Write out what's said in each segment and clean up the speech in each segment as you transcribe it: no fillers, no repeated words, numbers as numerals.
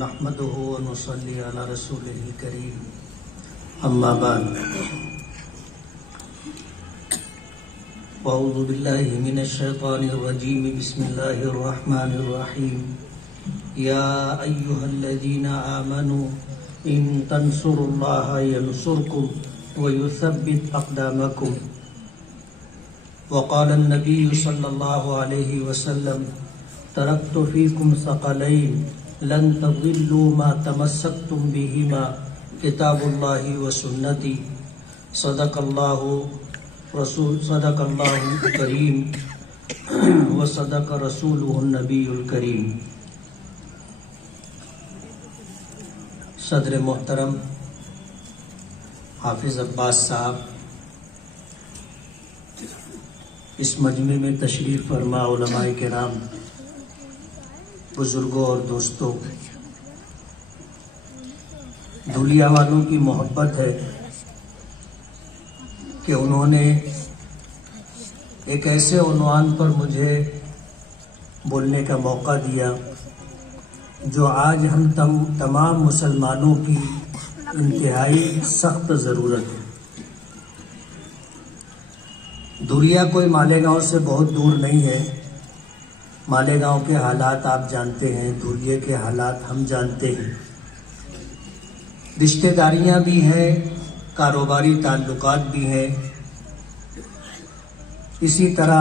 نحمده ونصلي على رسوله الكريم اما بعد اعوذ بالله من الشيطان الرجيم بسم الله الرحمن الرحيم يا ايها الذين آمنوا ان تنصروا الله ينصركم ويثبت اقدامكم وقال النبي صلى الله عليه وسلم تركت فيكم ثقلين لن تضلوا ما تمسكتم بهما کتاب اللہ و سنتی صدق اللہ کریم و صدق رسولہ النبی الکریم۔ صدر محترم حافظ عباس صاحب، اس مجمع میں تشریف فرما علماء کرام، بزرگوں اور دوستوں، دھولیا والوں کی محبت ہے کہ انہوں نے ایک ایسے عنوان پر مجھے بولنے کا موقع دیا جو آج ہم تمام مسلمانوں کی انتہائی سخت ضرورت ہے۔ دھولیا کوئی مالیگاؤں سے بہت دور نہیں ہے۔ مالیگاؤں کے حالات آپ جانتے ہیں، دھولیے کے حالات ہم جانتے ہیں۔ رشتہ داریاں بھی ہیں، کاروباری تعلقات بھی ہیں، اسی طرح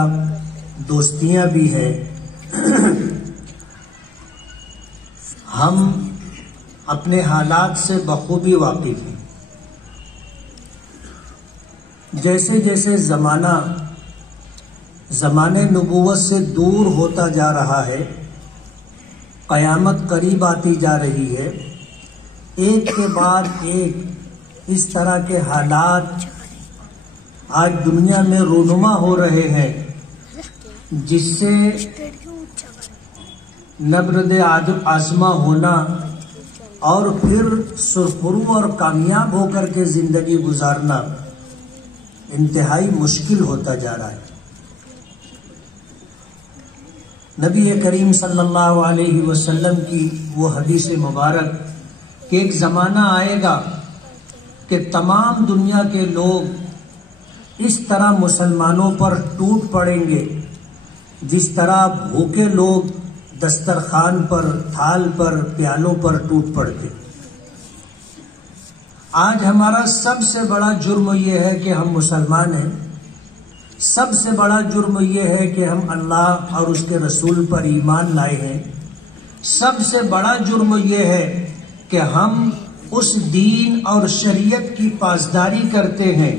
دوستیاں بھی ہیں۔ ہم اپنے حالات سے بخوبی واقف ہیں۔ جیسے جیسے زمانہ نبوت سے دور ہوتا جا رہا ہے، قیامت قریب آتی جا رہی ہے، ایک کے بعد ایک اس طرح کے حالات آج دنیا میں رونما ہو رہے ہیں، جس سے نبرد آزما ہونا اور پھر سرخرو اور کامیاب ہو کر کے زندگی گزارنا انتہائی مشکل ہوتا جا رہا ہے۔ نبی کریم صلی اللہ علیہ وسلم کی وہ حدیث مبارک کہ ایک زمانہ آئے گا کہ تمام دنیا کے لوگ اس طرح مسلمانوں پر ٹوٹ پڑیں گے جس طرح بھوکے لوگ دسترخوان پر، تھال پر، پیالوں پر ٹوٹ پڑتے۔ آج ہمارا سب سے بڑا جرم یہ ہے کہ ہم مسلمان ہیں، سب سے بڑا جرم یہ ہے کہ ہم اللہ اور اس کے رسول پر ایمان لائے ہیں، سب سے بڑا جرم یہ ہے کہ ہم اس دین اور شریعت کی پاسداری کرتے ہیں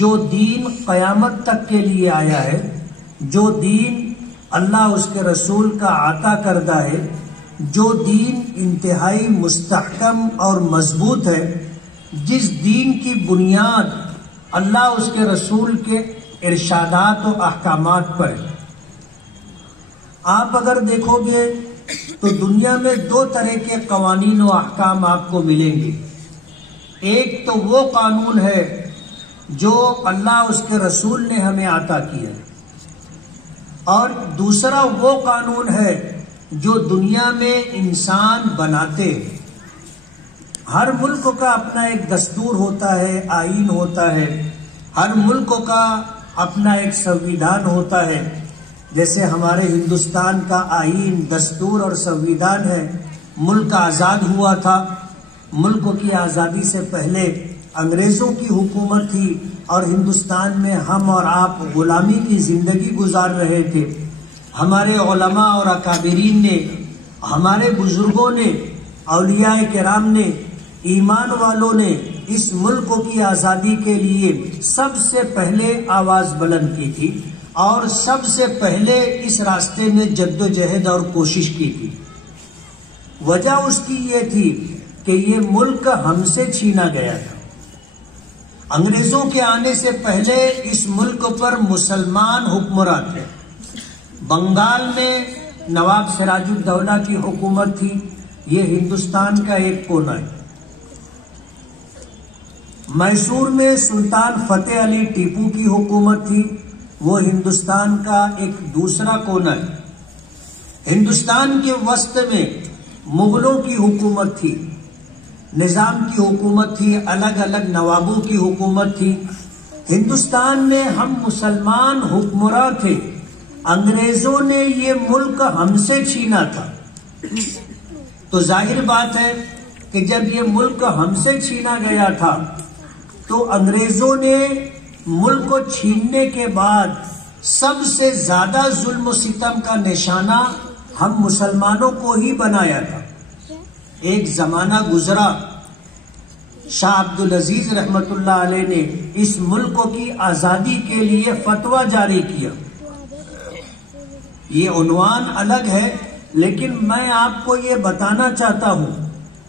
جو دین قیامت تک کے لیے آیا ہے، جو دین اللہ اس کے رسول کا عطا کردہ ہے، جو دین انتہائی مستحکم اور مضبوط ہے، جس دین کی بنیاد اللہ اس کے رسول کے ارشادات و احکامات پر ہے۔ آپ اگر دیکھو گے تو دنیا میں دو طرح کے قوانین و احکام آپ کو ملیں گے۔ ایک تو وہ قانون ہے جو اللہ اس کے رسول نے ہمیں عطا کیا، اور دوسرا وہ قانون ہے جو دنیا میں انسان بناتے ہیں۔ ہر ملک کا اپنا ایک دستور ہوتا ہے، آئین ہوتا ہے، ہر ملک کا اپنا ایک سنویدھان ہوتا ہے۔ جیسے ہمارے ہندوستان کا آئین، دستور اور سنویدھان ہے۔ ملک آزاد ہوا تھا، ملک کی آزادی سے پہلے انگریزوں کی حکومت تھی اور ہندوستان میں ہم اور آپ غلامی کی زندگی گزار رہے تھے۔ ہمارے علماء اور اکابرین نے، ہمارے بزرگوں نے، اولیاء کرام نے، ایمان والوں نے اس ملک کی آزادی کے لیے سب سے پہلے آواز بلند کی تھی اور سب سے پہلے اس راستے میں جد و جہد اور کوشش کی تھی۔ وجہ اس کی یہ تھی کہ یہ ملک ہم سے چھینا گیا تھا۔ انگریزوں کے آنے سے پہلے اس ملک پر مسلمان حکمراں تھے۔ بنگال میں نواب سراج الدولہ کی حکومت تھی، یہ ہندوستان کا ایک کونا ہے۔ میسور میں سلطان فتح علی ٹیپو کی حکومت تھی، وہ ہندوستان کا ایک دوسرا کونا ہے۔ ہندوستان کے وسط میں مغلوں کی حکومت تھی، نظام کی حکومت تھی، الگ الگ نوابوں کی حکومت تھی۔ ہندوستان میں ہم مسلمان حکمراں تھے، انگریزوں نے یہ ملک ہم سے چھینا تھا۔ تو ظاہر بات ہے کہ جب یہ ملک ہم سے چھینا گیا تھا تو انگریزوں نے ملک کو چھیننے کے بعد سب سے زیادہ ظلم و ستم کا نشانہ ہم مسلمانوں کو ہی بنایا تھا۔ ایک زمانہ گزرا، شاہ عبدالعزیز رحمت اللہ علیہ نے اس ملک کی آزادی کے لیے فتویٰ جاری کیا۔ یہ عنوان الگ ہے، لیکن میں آپ کو یہ بتانا چاہتا ہوں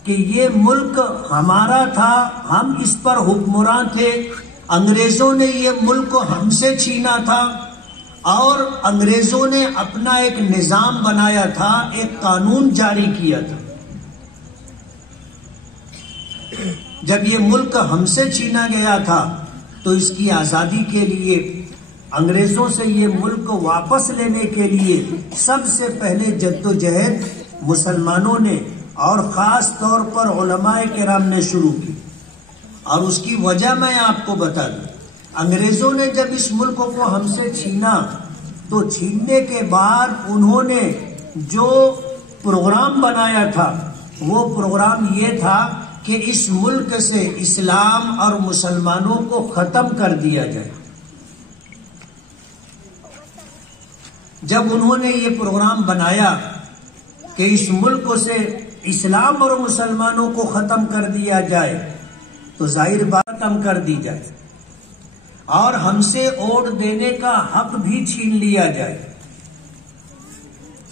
کہ یہ ملک ہمارا تھا، ہم اس پر حکمراں تھے، انگریزوں نے یہ ملک ہم سے چھینا تھا اور انگریزوں نے اپنا ایک نظام بنایا تھا، ایک قانون جاری کیا تھا۔ جب یہ ملک ہم سے چھینا گیا تھا تو اس کی آزادی کے لیے انگریزوں سے یہ ملک واپس لینے کے لیے سب سے پہلے جدوجہد مسلمانوں نے اور خاص طور پر علماء کرام نے شروع کی، اور اس کی وجہ میں آپ کو بتا دوں۔ انگریزوں نے جب اس ملک کو ہم سے چھینا تو چھیننے کے بعد انہوں نے جو پروگرام بنایا تھا وہ پروگرام یہ تھا کہ اس ملک سے اسلام اور مسلمانوں کو ختم کر دیا جائے۔ جب انہوں نے یہ پروگرام بنایا کہ اس ملک سے اسلام اور مسلمانوں کو ختم کر دیا جائے تو ظاہر بات ختم کر دی جائے اور ہم سے ووٹ دینے کا حق بھی چھین لیا جائے۔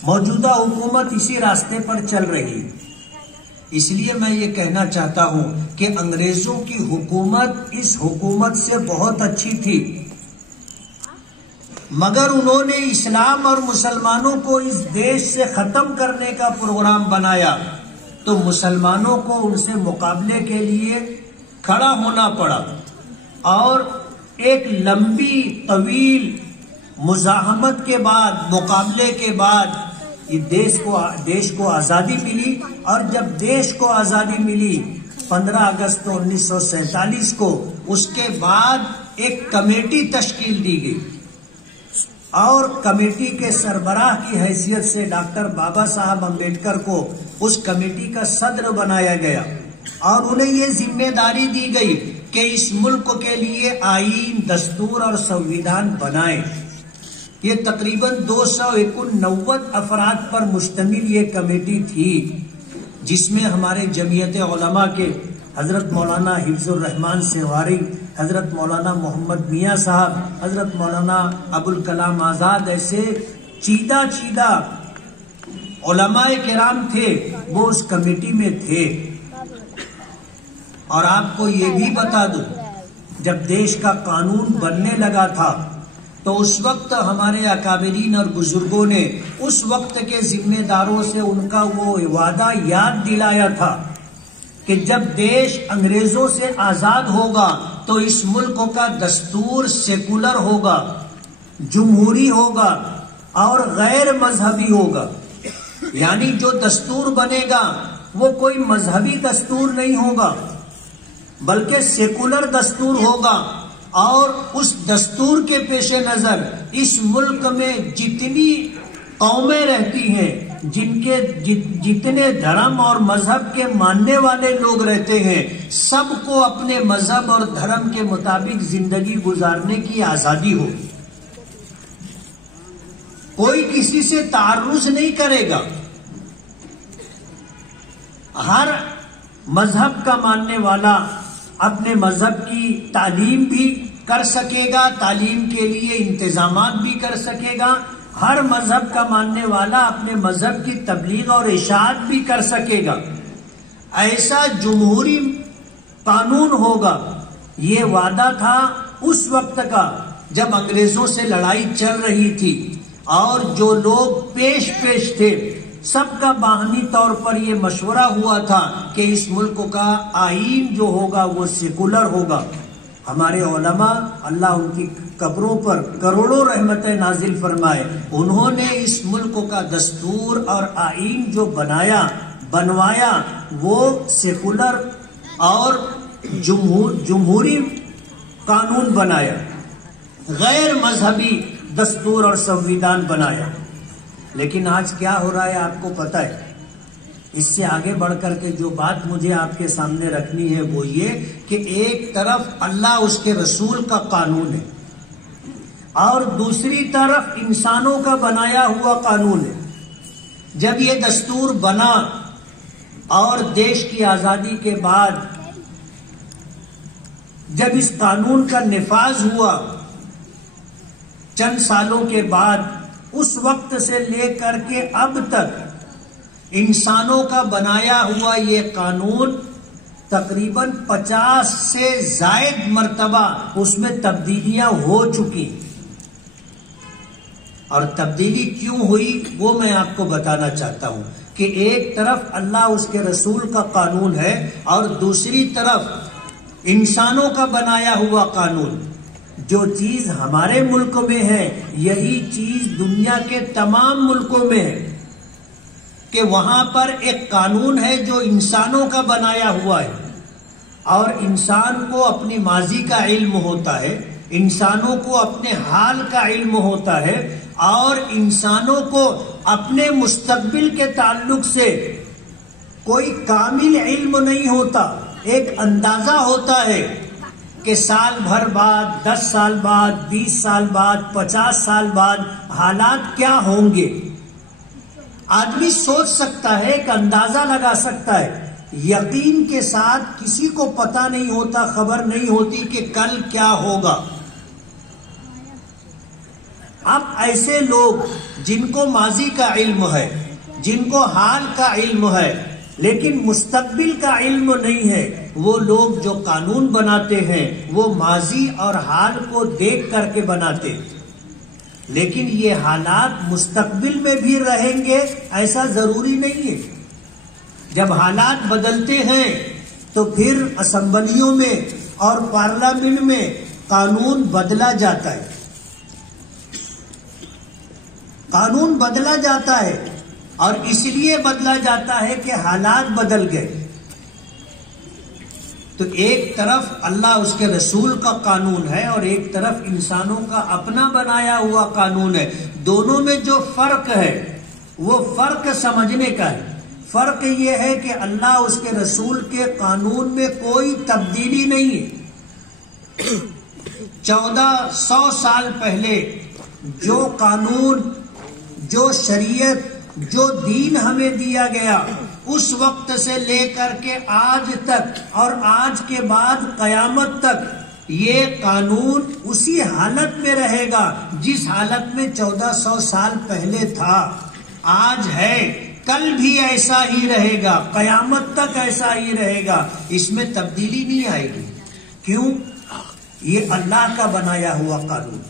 موجودہ حکومت اسی راستے پر چل رہی ہے۔ اس لیے میں یہ کہنا چاہتا ہوں کہ انگریزوں کی حکومت اس حکومت سے بہت اچھی تھی، مگر انہوں نے اسلام اور مسلمانوں کو اس دیش سے ختم کرنے کا پروگرام بنایا تو مسلمانوں کو ان سے مقابلے کے لیے کھڑا ہونا پڑا، اور ایک لمبی طویل مزاحمت کے بعد، مقابلے کے بعد یہ دیش کو آزادی ملی۔ اور جب دیش کو آزادی ملی 15 اگست 1947 کو، اس کے بعد ایک کمیٹی تشکیل دی گئی اور کمیٹی کے سربراہ کی حیثیت سے ڈاکٹر بابا صاحب امبیڈکر کو اس کمیٹی کا صدر بنایا گیا، اور انہیں یہ ذمہ داری دی گئی کہ اس ملک کے لیے آئین، دستور اور سنویدھان بنائیں۔ یہ تقریباً 291 افراد پر مشتمل یہ کمیٹی تھی، جس میں ہمارے جمعیت علماء کے حضرت مولانا حفظ الرحمان سہواری، حضرت مولانا محمد میاں صاحب، حضرت مولانا ابوالکلام آزاد، ایسے چیدہ علماء کرام تھے، وہ اس کمیٹی میں تھے۔ اور آپ کو یہ بھی بتا دوں، جب دیش کا قانون بننے لگا تھا تو اس وقت ہمارے اکابرین اور بزرگوں نے اس وقت کے ذمہ داروں سے ان کا وہ وعدہ یاد دلایا تھا کہ جب دیش انگریزوں سے آزاد ہوگا تو اس ملک کا دستور سیکولر ہوگا، جمہوری ہوگا اور غیر مذہبی ہوگا۔ یعنی جو دستور بنے گا وہ کوئی مذہبی دستور نہیں ہوگا بلکہ سیکولر دستور ہوگا، اور اس دستور کے پیش نظر اس ملک میں جتنی قومیں رہتی ہیں، جتنے دھرم اور مذہب کے ماننے والے لوگ رہتے ہیں، سب کو اپنے مذہب اور دھرم کے مطابق زندگی گزارنے کی آزادی ہوگی۔ کوئی کسی سے تعرض نہیں کرے گا، ہر مذہب کا ماننے والا اپنے مذہب کی تعلیم بھی کر سکے گا، تعلیم کے لیے انتظامات بھی کر سکے گا، ہر مذہب کا ماننے والا اپنے مذہب کی تبلیغ اور اشاعت بھی کر سکے گا۔ ایسا جمہوری قانون ہوگا، یہ وعدہ تھا اس وقت کا جب انگریزوں سے لڑائی چل رہی تھی، اور جو لوگ پیش تھے سب کا باہمی طور پر یہ مشورہ ہوا تھا کہ اس ملک کا آئین جو ہوگا وہ سیکولر ہوگا۔ ہمارے علماء، اللہ ان کی قبروں پر کروڑوں رحمتیں نازل فرمائے، انہوں نے اس ملک کا دستور اور آئین جو بنایا بنوایا وہ سیکولر اور جمہوری قانون بنایا، غیر مذہبی دستور اور سنویدھان بنایا۔ لیکن آج کیا ہو رہا ہے آپ کو پتہ ہے؟ اس سے آگے بڑھ کر کے جو بات مجھے آپ کے سامنے رکھنی ہے وہ یہ کہ ایک طرف اللہ اس کے رسول کا قانون ہے اور دوسری طرف انسانوں کا بنایا ہوا قانون ہے۔ جب یہ دستور بنا اور دیش کی آزادی کے بعد جب اس قانون کا نفاذ ہوا چند سالوں کے بعد، اس وقت سے لے کر کے اب تک انسانوں کا بنایا ہوا یہ قانون تقریباً 50 سے زائد مرتبہ اس میں تبدیلیاں ہو چکی، اور تبدیلی کیوں ہوئی وہ میں آپ کو بتانا چاہتا ہوں کہ ایک طرف اللہ اس کے رسول کا قانون ہے اور دوسری طرف انسانوں کا بنایا ہوا قانون۔ جو چیز ہمارے ملک میں ہے یہی چیز دنیا کے تمام ملکوں میں ہے کہ وہاں پر ایک قانون ہے جو انسانوں کا بنایا ہوا ہے، اور انسان کو اپنی ماضی کا علم ہوتا ہے، انسانوں کو اپنے حال کا علم ہوتا ہے، اور انسانوں کو اپنے مستقبل کے تعلق سے کوئی کامل علم نہیں ہوتا، ایک اندازہ ہوتا ہے کہ سال بھر بعد، 10 سال بعد، 20 سال بعد، 50 سال بعد حالات کیا ہوں گے۔ آدمی سوچ سکتا ہے، ایک اندازہ لگا سکتا ہے، یقین کے ساتھ کسی کو پتہ نہیں ہوتا، خبر نہیں ہوتی کہ کل کیا ہوگا۔ اب ایسے لوگ جن کو ماضی کا علم ہے، جن کو حال کا علم ہے لیکن مستقبل کا علم نہیں ہے، وہ لوگ جو قانون بناتے ہیں وہ ماضی اور حال کو دیکھ کر کے بناتے، لیکن یہ حالات مستقبل میں بھی رہیں گے ایسا ضروری نہیں ہے۔ جب حالات بدلتے ہیں تو پھر اسمبلیوں میں اور پارلیمنٹ میں قانون بدلا جاتا ہے، قانون بدلا جاتا ہے، اور اس لیے بدلا جاتا ہے کہ حالات بدل گئے۔ تو ایک طرف اللہ اس کے رسول کا قانون ہے اور ایک طرف انسانوں کا اپنا بنایا ہوا قانون ہے، دونوں میں جو فرق ہے وہ فرق سمجھنے کا ہے۔ فرق یہ ہے کہ اللہ اس کے رسول کے قانون میں کوئی تبدیلی نہیں ہے۔ 1400 سال پہلے جو قانون، جو شریعت، جو دین ہمیں دیا گیا، اس وقت سے لے کر کے آج تک اور آج کے بعد قیامت تک یہ قانون اسی حالت میں رہے گا جس حالت میں 1400 سال پہلے تھا۔ آج ہے، کل بھی ایسا ہی رہے گا، قیامت تک ایسا ہی رہے گا، اس میں تبدیلی نہیں آئے گی۔ کیوں؟ یہ اللہ کا بنایا ہوا قانون،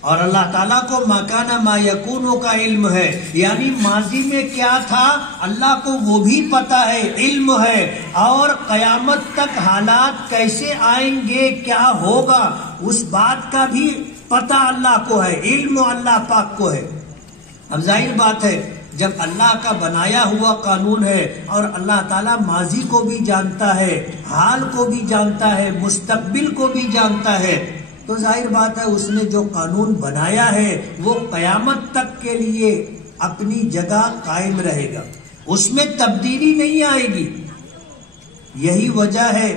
اور اللہ تعالیٰ کو ما کان ما یکون کا علم ہے، یعنی ماضی میں کیا تھا اللہ کو وہ بھی پتا ہے، علم ہے، اور قیامت تک حالات کیسے آئیں گے، کیا ہوگا، اس بات کا بھی پتا اللہ کو ہے، علم اللہ پاک کو ہے۔ اب ظاہر بات ہے جب اللہ کا بنایا ہوا قانون ہے اور اللہ تعالیٰ ماضی کو بھی جانتا ہے، حال کو بھی جانتا ہے، مستقبل کو بھی جانتا ہے، تو ظاہر بات ہے اس نے جو قانون بنایا ہے وہ قیامت تک کے لیے اپنی جگہ قائم رہے گا، اس میں تبدیلی نہیں آئے گی۔ یہی وجہ ہے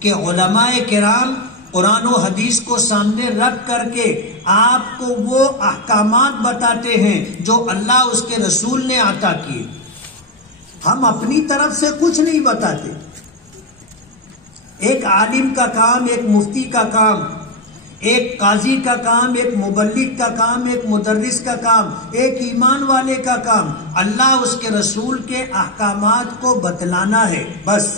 کہ علماء کرام قرآن و حدیث کو سامنے رکھ کر کے آپ کو وہ احکامات بتاتے ہیں جو اللہ اس کے رسول نے عطا کیے۔ ہم اپنی طرف سے کچھ نہیں بتاتے۔ ایک عالم کا کام، ایک مفتی کا کام، ایک قاضی کا کام، ایک مبلغ کا کام، ایک مدرس کا کام، ایک ایمان والے کا کام اللہ اس کے رسول کے احکامات کو بتلانا ہے، بس۔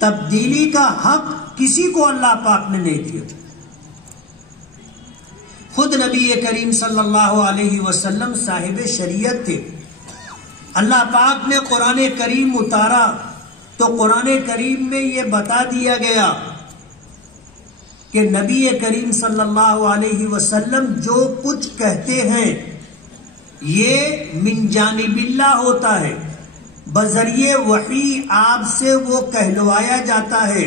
تبدیلی کا حق کسی کو اللہ پاک نے نہیں دیا۔ خود نبی کریم صلی اللہ علیہ وسلم صاحب شریعت تھے۔ اللہ پاک نے قرآن کریم اتارا تو قرآن کریم میں یہ بتا دیا گیا کہ نبی کریم صلی اللہ علیہ وسلم جو کچھ کہتے ہیں یہ من جانب اللہ ہوتا ہے، بذریعے وحی آپ سے وہ کہلوایا جاتا ہے،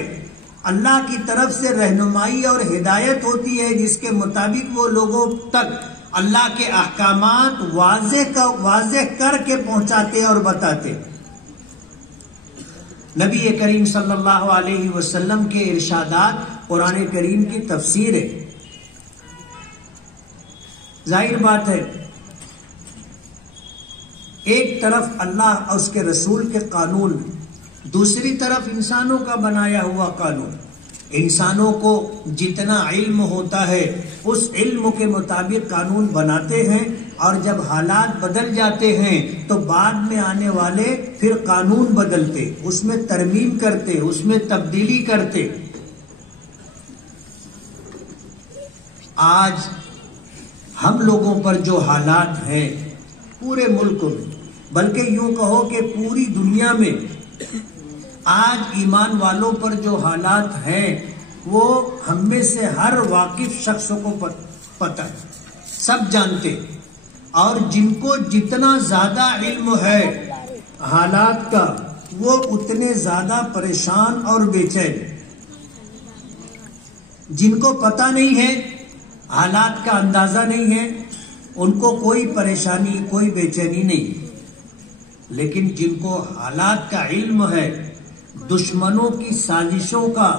اللہ کی طرف سے رہنمائی اور ہدایت ہوتی ہے جس کے مطابق وہ لوگوں تک اللہ کے احکامات واضح کر کے پہنچاتے اور بتاتے۔ نبی کریم صلی اللہ علیہ وسلم کے ارشادات قرآن کریم کی تفسیر ہے۔ ظاہر بات ہے، ایک طرف اللہ اور اس کے رسول کے قانون، دوسری طرف انسانوں کا بنایا ہوا قانون۔ انسانوں کو جتنا علم ہوتا ہے اس علم کے مطابق قانون بناتے ہیں، اور جب حالات بدل جاتے ہیں تو بعد میں آنے والے پھر قانون بدلتے، اس میں ترمیم کرتے، اس میں تبدیلی کرتے۔ آج ہم لوگوں پر جو حالات ہیں پورے ملک میں، بلکہ یوں کہو کہ پوری دنیا میں آج ایمان والوں پر جو حالات ہیں وہ ہم میں سے ہر واقف شخص کو پتہ ہے، سب جانتے، اور جن کو جتنا زیادہ علم ہے حالات کا وہ اتنے زیادہ پریشان اور بے چین۔ جن کو پتہ نہیں ہے، حالات کا اندازہ نہیں ہے، ان کو کوئی پریشانی، کوئی بے چینی نہیں، لیکن جن کو حالات کا علم ہے، دشمنوں کی سازشوں کا،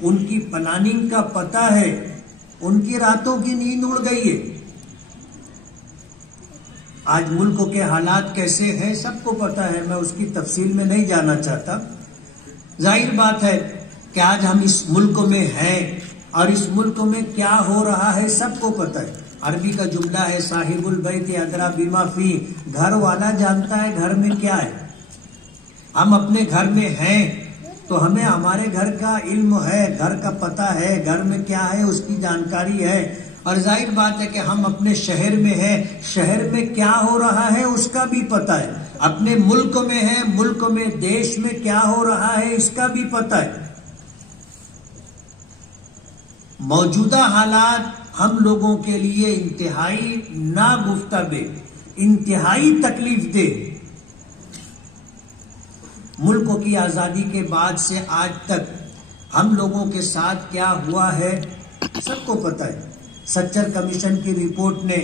ان کی پلاننگ کا پتہ ہے، ان کی راتوں کی نیند اڑ گئی ہے۔ آج ملک کے حالات کیسے ہیں سب کو پتہ ہے، میں اس کی تفصیل میں نہیں جانا چاہتا۔ ظاہر بات ہے کہ آج ہم اس ملک میں ہیں اور اس ملک میں کیا ہو رہا ہے سب کو پتہ ہے۔ عربی کا جملہ ہے صاحب البیت ادری بما فی، گھر والا جانتا ہے گھر میں کیا ہے۔ ہم اپنے گھر میں ہیں تو ہمیں ہمارے گھر کا علم ہے، گھر کا پتہ ہے، گھر میں کیا ہے اس کی جانکاری ہے، اور ظاہر بات ہے کہ ہم اپنے شہر میں ہیں، شہر میں کیا ہو رہا ہے اس کا بھی پتہ ہے، اپنے ملک میں ہے، ملک میں دیش میں کیا ہو رہا ہے اس کا بھی پتہ ہے۔ موجودہ حالات ہم لوگوں کے لیے انتہائی ناگفتگو، انتہائی تکلیف دہ۔ ملک کی آزادی کے بعد سے آج تک ہم لوگوں کے ساتھ کیا ہوا ہے سب کو پتہ ہے۔ سچر کمیشن کی رپورٹ نے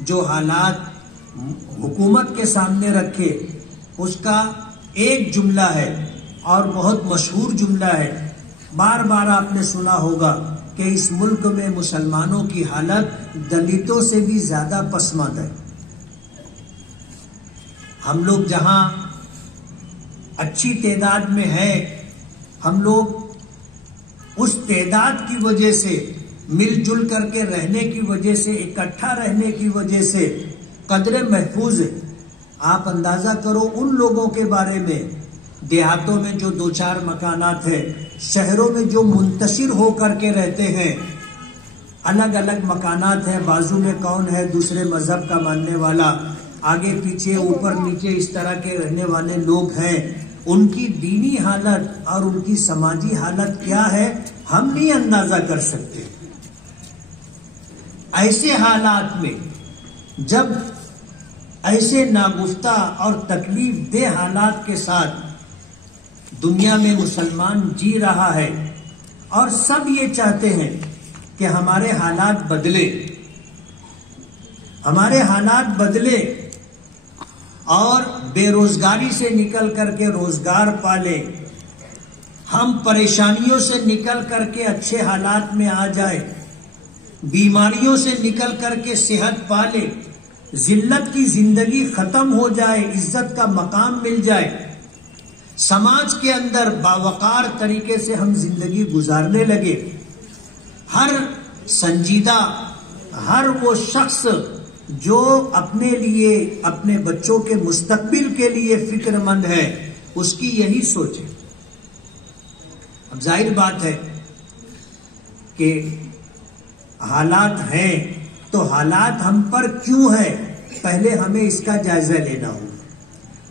جو حالات حکومت کے سامنے رکھے اس کا ایک جملہ ہے اور بہت مشہور جملہ ہے، بار بار آپ نے سنا ہوگا کہ اس ملک میں مسلمانوں کی حالت دلتوں سے بھی زیادہ پسماندہ ہے۔ ہم لوگ جہاں اچھی تعداد میں ہیں، ہم لوگ اس تعداد کی وجہ سے، مل جل کر کے رہنے کی وجہ سے، اکٹھا رہنے کی وجہ سے قدر محفوظ ہے۔ آپ اندازہ کرو ان لوگوں کے بارے میں، دیہاتوں میں جو دو چار مکانات ہیں، شہروں میں جو منتشر ہو کر کے رہتے ہیں، الگ الگ مکانات ہیں، بازو میں کون ہے دوسرے مذہب کا ماننے والا، آگے پیچھے اوپر نیچے اس طرح کے رہنے والے لوگ ہیں، ان کی دینی حالت اور ان کی سماجی حالت کیا ہے ہم نہیں اندازہ کر سکتے۔ ایسے حالات میں جب ایسے ناگفتہ اور تکلیف دہ حالات کے ساتھ دنیا میں مسلمان جی رہا ہے اور سب یہ چاہتے ہیں کہ ہمارے حالات بدلے، ہمارے حالات بدلے اور بے روزگاری سے نکل کر کے روزگار پالے، ہم پریشانیوں سے نکل کر کے اچھے حالات میں آ جائے، بیماریوں سے نکل کر کے صحت پالے، ذلت کی زندگی ختم ہو جائے، عزت کا مقام مل جائے، سماج کے اندر باوقار طریقے سے ہم زندگی گزارنے لگے۔ ہر سنجیدہ، ہر وہ شخص جو اپنے لیے، اپنے بچوں کے مستقبل کے لیے فکر مند ہے، اس کی یہی سوچ ہے۔ اب ظاہر بات ہے کہ حالات ہیں تو حالات ہم پر کیوں ہیں، پہلے ہمیں اس کا جائزہ لینا ہوگا۔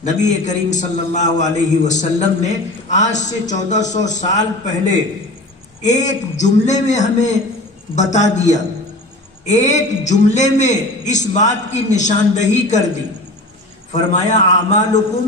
نبی کریم صلی اللہ علیہ وسلم نے آج سے 1400 سال پہلے ایک جملے میں ہمیں بتا دیا، ایک جملے میں اس بات کی نشاندہی کر دی، فرمایا اعمالکم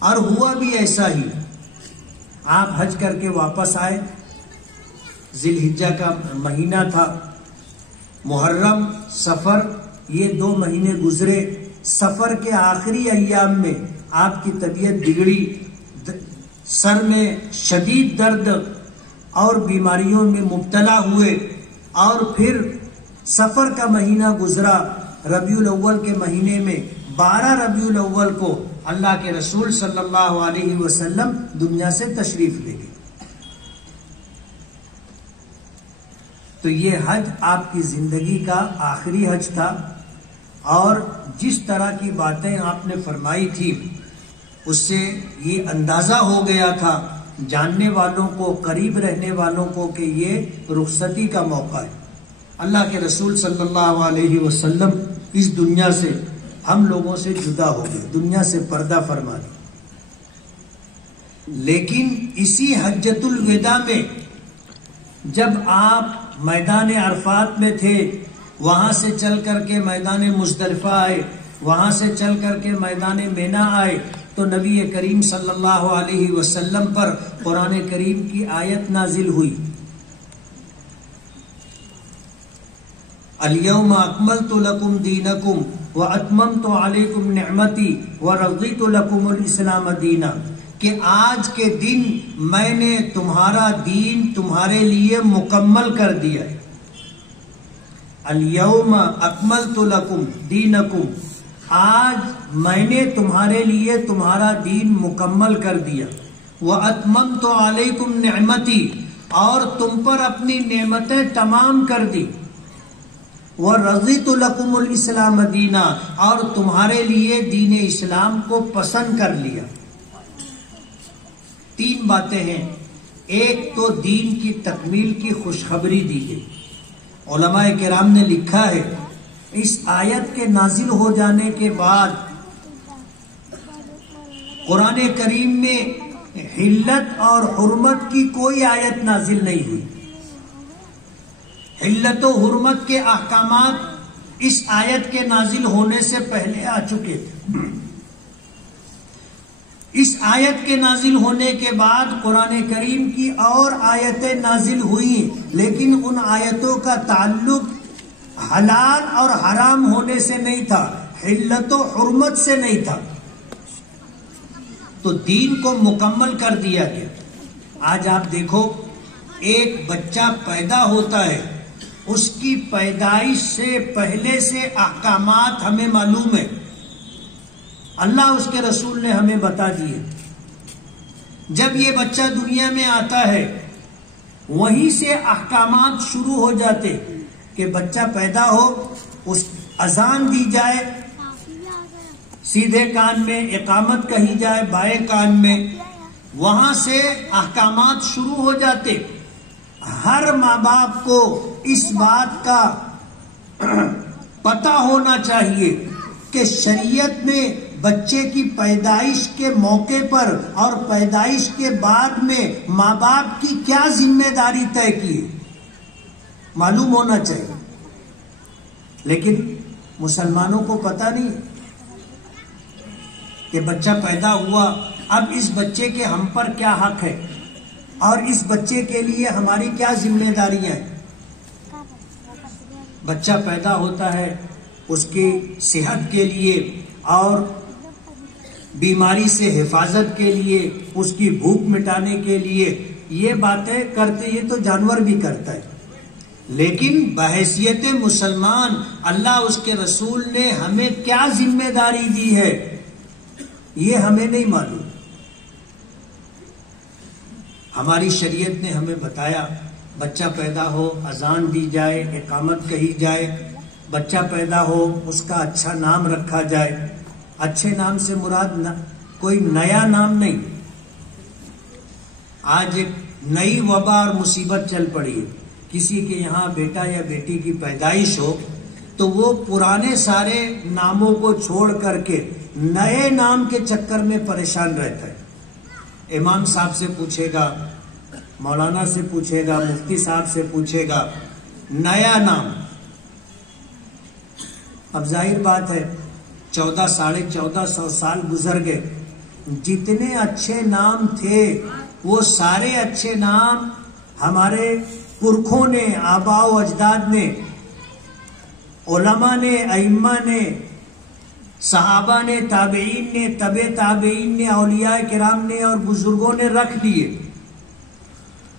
اور ہوا بھی ایسا ہی. آپ حج کر کے واپس آئے، ذی الحجہ کا مہینہ تھا، محرم سفر یہ 2 مہینے گزرے. سفر کے آخری ایام میں آپ کی طبیعت بگڑی، سر میں شدید درد اور بیماریوں میں مبتلا ہوئے، اور پھر سفر کا مہینہ گزرا. ربیع الاول کے مہینے میں 12 ربیع الاول کو اللہ کے رسول صلی اللہ علیہ وسلم دنیا سے تشریف لے گئے. تو یہ حج آپ کی زندگی کا آخری حج تھا، اور جس طرح کی باتیں آپ نے فرمائی تھی اس سے یہ اندازہ ہو گیا تھا جاننے والوں کو، قریب رہنے والوں کو، کہ یہ رخصتی کا موقع ہے. اللہ کے رسول صلی اللہ علیہ وسلم اس دنیا سے ہم لوگوں سے جدا ہو گئے، دنیا سے پردہ فرما دی. لیکن اسی حجۃ الوداع میں جب آپ میدان عرفات میں تھے، وہاں سے چل کر کے میدان مزدلفہ آئے، وہاں سے چل کر کے میدان مینا آئے، تو نبی کریم صلی اللہ علیہ وسلم پر قرآن کریم کی آیت نازل ہوئی، الیوم اکملت لکم دینکم واتممت علیکم نعمتی ورضیت لکم الاسلام دینا، کہ آج کے دن میں نے تمہارا دین تمہارے لیے مکمل کر دیا ہے. الیوم اکملت لکم دینکم، آج میں نے تمہارے لیے تمہارا دین مکمل کر دیا. واتممت علیکم نعمتی، اور تم پر اپنی نعمتیں تمام کر دی. وَرَضِيتُ لَكُمُ الْإِسْلَامَ دِينًا، اور تمہارے لیے دین اسلام کو پسند کر لیا. 3 باتیں ہیں. ایک تو دین کی تکمیل کی خوشخبری دی گئی. علماء کرام نے لکھا ہے اس آیت کے نازل ہو جانے کے بعد قرآن کریم میں حلت اور حرمت کی کوئی آیت نازل نہیں ہوئی. حلت و حرمت کے احکامات اس آیت کے نازل ہونے سے پہلے آ چکے تھے. اس آیت کے نازل ہونے کے بعد قرآن کریم کی اور آیتیں نازل ہوئیں، لیکن ان آیتوں کا تعلق حلال اور حرام ہونے سے نہیں تھا، حلت و حرمت سے نہیں تھا. تو دین کو مکمل کر دیا گیا. آج آپ دیکھو، ایک بچہ پیدا ہوتا ہے، اس کی پیدائش سے پہلے سے احکامات ہمیں معلوم ہے، اللہ اس کے رسول نے ہمیں بتا دیے. جب یہ بچہ دنیا میں آتا ہے وہیں سے احکامات شروع ہو جاتے کہ بچہ پیدا ہو، اس اذان دی جائے سیدھے کان میں، اقامت کہی جائے بائیں کان میں، وہاں سے احکامات شروع ہو جاتے. ہر ماں باپ کو اس بات کا پتہ ہونا چاہیے کہ شریعت میں بچے کی پیدائش کے موقع پر اور پیدائش کے بعد میں ماں باپ کی کیا ذمہ داری طے کی، معلوم ہونا چاہیے. لیکن مسلمانوں کو پتہ نہیں کہ بچہ پیدا ہوا، اب اس بچے کے ہم پر کیا حق ہے اور اس بچے کے لیے ہماری کیا ذمہ داریاں ہیں. بچہ پیدا ہوتا ہے، اس کی صحت کے لیے اور بیماری سے حفاظت کے لیے، اس کی بھوک مٹانے کے لیے یہ باتیں کرتے، یہ تو جانور بھی کرتا ہے. لیکن بحیثیت مسلمان اللہ اس کے رسول نے ہمیں کیا ذمہ داری دی ہے یہ ہمیں نہیں معلوم. ہماری شریعت نے ہمیں بتایا بچہ پیدا ہو اذان دی جائے، اقامت کہی جائے، بچہ پیدا ہو اس کا اچھا نام رکھا جائے. اچھے نام سے مراد کوئی نیا نام نہیں. آج ایک نئی وبا اور مصیبت چل پڑی ہے. کسی کے یہاں بیٹا یا بیٹی کی پیدائش ہو تو وہ پرانے سارے ناموں کو چھوڑ کر کے نئے نام کے چکر میں پریشان رہتا ہے. امام صاحب سے پوچھے گا، مولانا سے پوچھے گا، مفتی صاحب سے پوچھے گا، نیا نام. اب ظاہر بات ہے 1400 سال گزر گئے، جتنے اچھے نام تھے وہ سارے اچھے نام ہمارے پرکھوں نے، آباء و اجداد نے، علماء نے، ائمہ نے، صحابہ نے، تابعین نے، تبع تابعین نے، اولیاء کرام نے اور بزرگوں نے رکھ دیے۔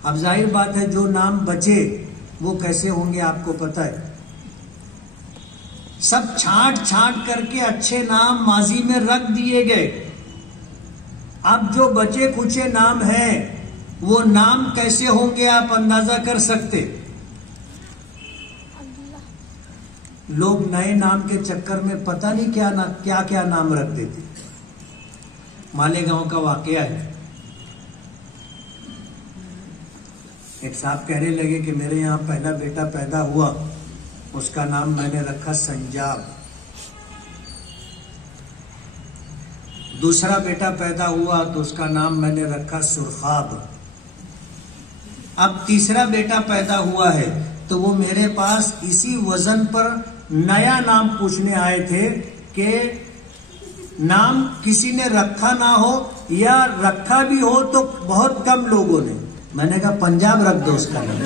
اب ظاہر بات ہے جو نام بچے وہ کیسے ہوں گے آپ کو پتہ ہے۔ سب چھانٹ چھانٹ کر کے اچھے نام ماضی میں رکھ دیے گئے۔ اب جو بچے کچے نام ہیں وہ نام کیسے ہوں گے آپ اندازہ کر سکتے۔ لوگ نئے نام کے چکر میں پتہ نہیں کیا کیا نام رکھ دیتے۔ مالیگاؤں کا واقعہ ہے، ایک صاحب کہنے لگے کہ میرے یہاں پہلا بیٹا پیدا ہوا، اس کا نام میں نے رکھا سنجاب۔ دوسرا بیٹا پیدا ہوا تو اس کا نام میں نے رکھا سرخاب۔ اب تیسرا بیٹا پیدا ہوا ہے تو وہ میرے پاس اسی وزن پر نیا نام پوچھنے آئے تھے کہ نام کسی نے رکھا نہ ہو یا رکھا بھی ہو تو بہت کم لوگوں نے۔ میں نے کہا پنجاب رکھ دو اس کا نام،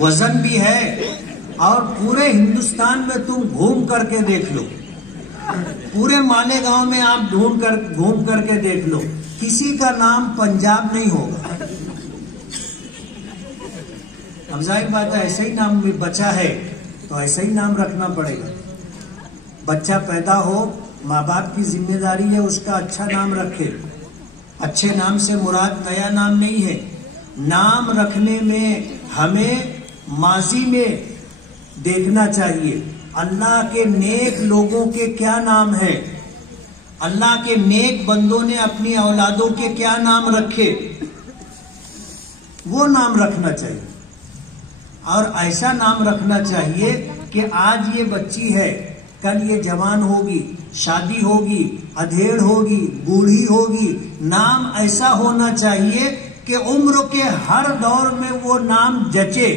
وزن بھی ہے اور پورے ہندوستان میں تم گھوم کر کے دیکھ لو، پورے مالیگاؤں میں آپ گھوم کر کے دیکھ لو، کسی کا نام پنجاب نہیں ہوگا۔ اب ظاہر بات ہے ایسا ہی نام بچا ہے تو ایسا ہی نام رکھنا پڑے گا۔ بچہ پیدا ہو، ماں باپ کی ذمہ داری ہے اس کا اچھا نام رکھے۔ اچھے نام سے مراد نیا نام نہیں ہے۔ نام رکھنے میں ہمیں ماضی میں دیکھنا چاہیے اللہ کے نیک لوگوں کے کیا نام ہیں، اللہ کے نیک بندوں نے اپنی اولادوں کے کیا نام رکھے، وہ نام رکھنا چاہیے۔ اور ایسا نام رکھنا چاہیے کہ آج یہ بچی ہے، کل یہ جوان ہوگی، شادی ہوگی، ادھیڑ ہوگی، بوڑھی ہوگی، نام ایسا ہونا چاہیے کہ عمر کے ہر دور میں وہ نام جچے۔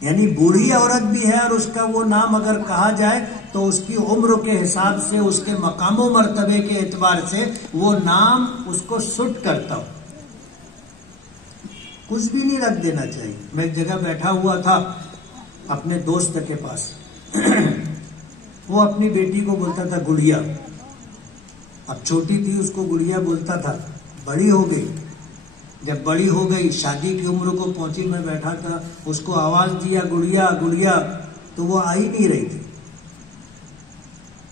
یعنی بوڑھی عورت بھی ہے اور اس کا وہ نام اگر کہا جائے تو اس کی عمر کے حساب سے، اس کے مقام و مرتبے کے اعتبار سے وہ نام اس کو سٹ کرتا ہو۔ کچھ بھی نہیں رکھ دینا چاہیے۔ میں ایک جگہ بیٹھا ہوا تھا اپنے دوست کے پاس، وہ اپنی بیٹی کو بولتا تھا گڑیا۔ اب چھوٹی تھی اس کو گڑیا بولتا تھا، بڑی ہو گئی، جب بڑی ہو گئی شادی کی عمر کو پہنچی، میں بیٹھا تھا اس کو آواز دیا گڑیا گڑیا تو وہ آ ہی نہیں رہی تھی۔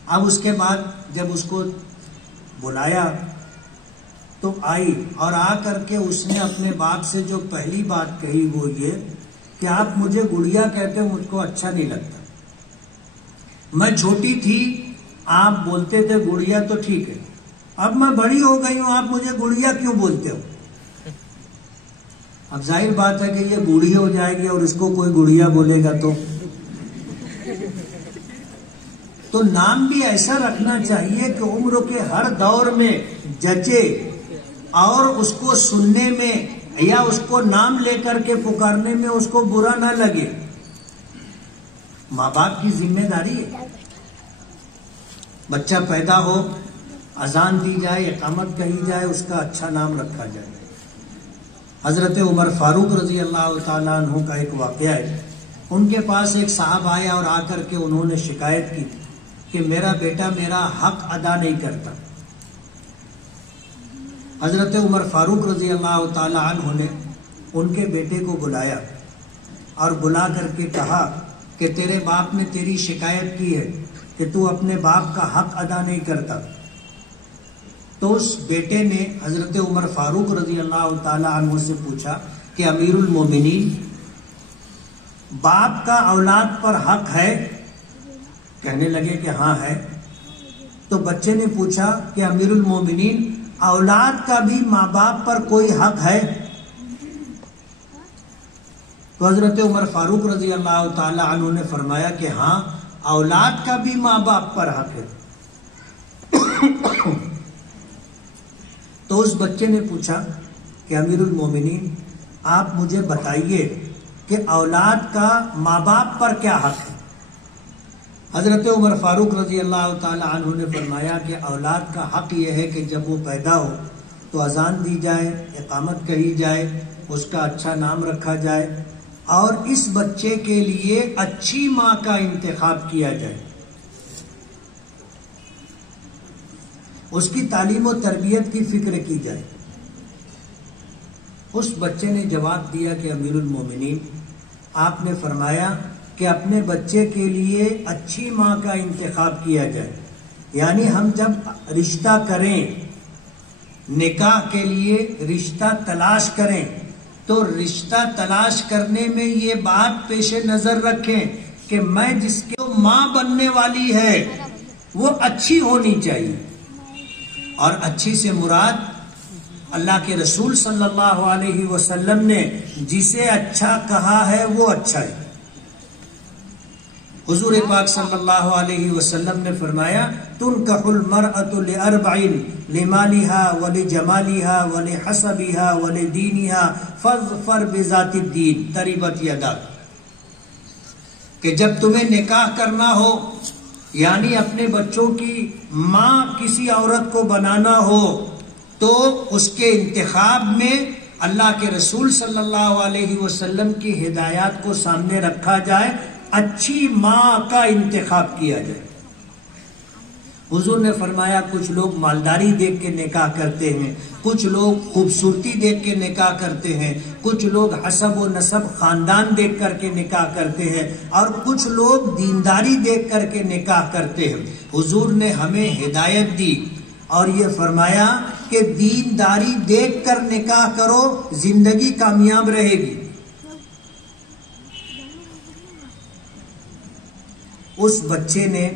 اب اس کے بعد جب اس کو بلایا تو آئی، اور آ کر کے اس نے اپنے باپ سے جو پہلی بات کہی وہ یہ کہ آپ مجھے گڑیا کہتے ہو، مجھ کو اچھا نہیں لگتا۔ میں چھوٹی تھی آپ بولتے تھے گڑیا تو ٹھیک ہے، اب میں بڑی ہو گئی ہوں آپ مجھے گڑیا کیوں بولتے ہو؟ اب ظاہر بات ہے کہ یہ بوڑھی ہو جائے گی اور اس کو کوئی گڑیا بولے گا تو نام بھی ایسا رکھنا چاہیے کہ عمر کے ہر دور میں جچے اور اس کو سننے میں یا اس کو نام لے کر کے پکارنے میں اس کو برا نہ لگے۔ ماں باپ کی ذمہ داری ہے، بچہ پیدا ہو، اذان دی جائے، اقامت کہی جائے، اس کا اچھا نام رکھا جائے۔ حضرت عمر فاروق رضی اللہ تعالیٰ عنہ کا ایک واقعہ ہے، ان کے پاس ایک صاحب آیا اور آ کر کے انہوں نے شکایت کی کہ میرا بیٹا میرا حق ادا نہیں کرتا۔ حضرت عمر فاروق رضی اللہ تعالیٰ عنہ نے ان کے بیٹے کو بلایا اور بلا کر کے کہا کہ تیرے باپ نے تیری شکایت کی ہے کہ تو اپنے باپ کا حق ادا نہیں کرتا۔ تو اس بیٹے نے حضرت عمر فاروق رضی اللہ تعالیٰ عنہ سے پوچھا کہ امیر المومنین، باپ کا اولاد پر حق ہے؟ کہنے لگے کہ ہاں ہے۔ تو بچے نے پوچھا کہ امیر المومنین، اولاد کا بھی ماں باپ پر کوئی حق ہے؟ تو حضرت عمر فاروق رضی اللہ تعالی عنہ نے فرمایا کہ ہاں، اولاد کا بھی ماں باپ پر حق ہے۔ تو اس بچے نے پوچھا کہ امیر المومنین، آپ مجھے بتائیے کہ اولاد کا ماں باپ پر کیا حق ہے؟ حضرت عمر فاروق رضی اللہ تعالی عنہ نے فرمایا کہ اولاد کا حق یہ ہے کہ جب وہ پیدا ہو تو اذان دی جائے، اقامت کہی جائے، اس کا اچھا نام رکھا جائے اور اس بچے کے لیے اچھی ماں کا انتخاب کیا جائے، اس کی تعلیم و تربیت کی فکر کی جائے۔ اس بچے نے جواب دیا کہ امیر المومنین، آپ نے فرمایا کہ اپنے بچے کے لیے اچھی ماں کا انتخاب کیا جائے، یعنی ہم جب رشتہ کریں، نکاح کے لیے رشتہ تلاش کریں تو رشتہ تلاش کرنے میں یہ بات پیش نظر رکھیں کہ میں جس کے ماں بننے والی ہے وہ اچھی ہونی چاہیے، اور اچھی سے مراد اللہ کے رسول صلی اللہ علیہ وسلم نے جسے اچھا کہا ہے وہ اچھا ہے۔ حضور پاک صلی اللہ علیہ وسلم نے فرمایا تنکح المرأة لأربع لمالها ولجمالها ولحسبها ولدینها فاظفر بذات الدین تربت یداک، کہ جب تمہیں نکاح کرنا ہو یعنی اپنے بچوں کی ماں کسی عورت کو بنانا ہو تو اس کے انتخاب میں اللہ کے رسول صلی اللہ علیہ وسلم کی ہدایات کو سامنے رکھا جائے، اچھی ماں کا انتخاب کیا جائے۔ حضور نے فرمایا کچھ لوگ مالداری دیکھ کے نکاح کرتے ہیں، کچھ لوگ خوبصورتی دیکھ کے نکاح کرتے ہیں، کچھ لوگ حسب و نسب خاندان دیکھ کر کے نکاح کرتے ہیں، اور کچھ لوگ دینداری دیکھ کر کے نکاح کرتے ہیں۔ حضور نے ہمیں ہدایت دی اور یہ فرمایا کہ دینداری دیکھ کر نکاح کرو، زندگی کامیاب رہے گی۔ اس بچے نے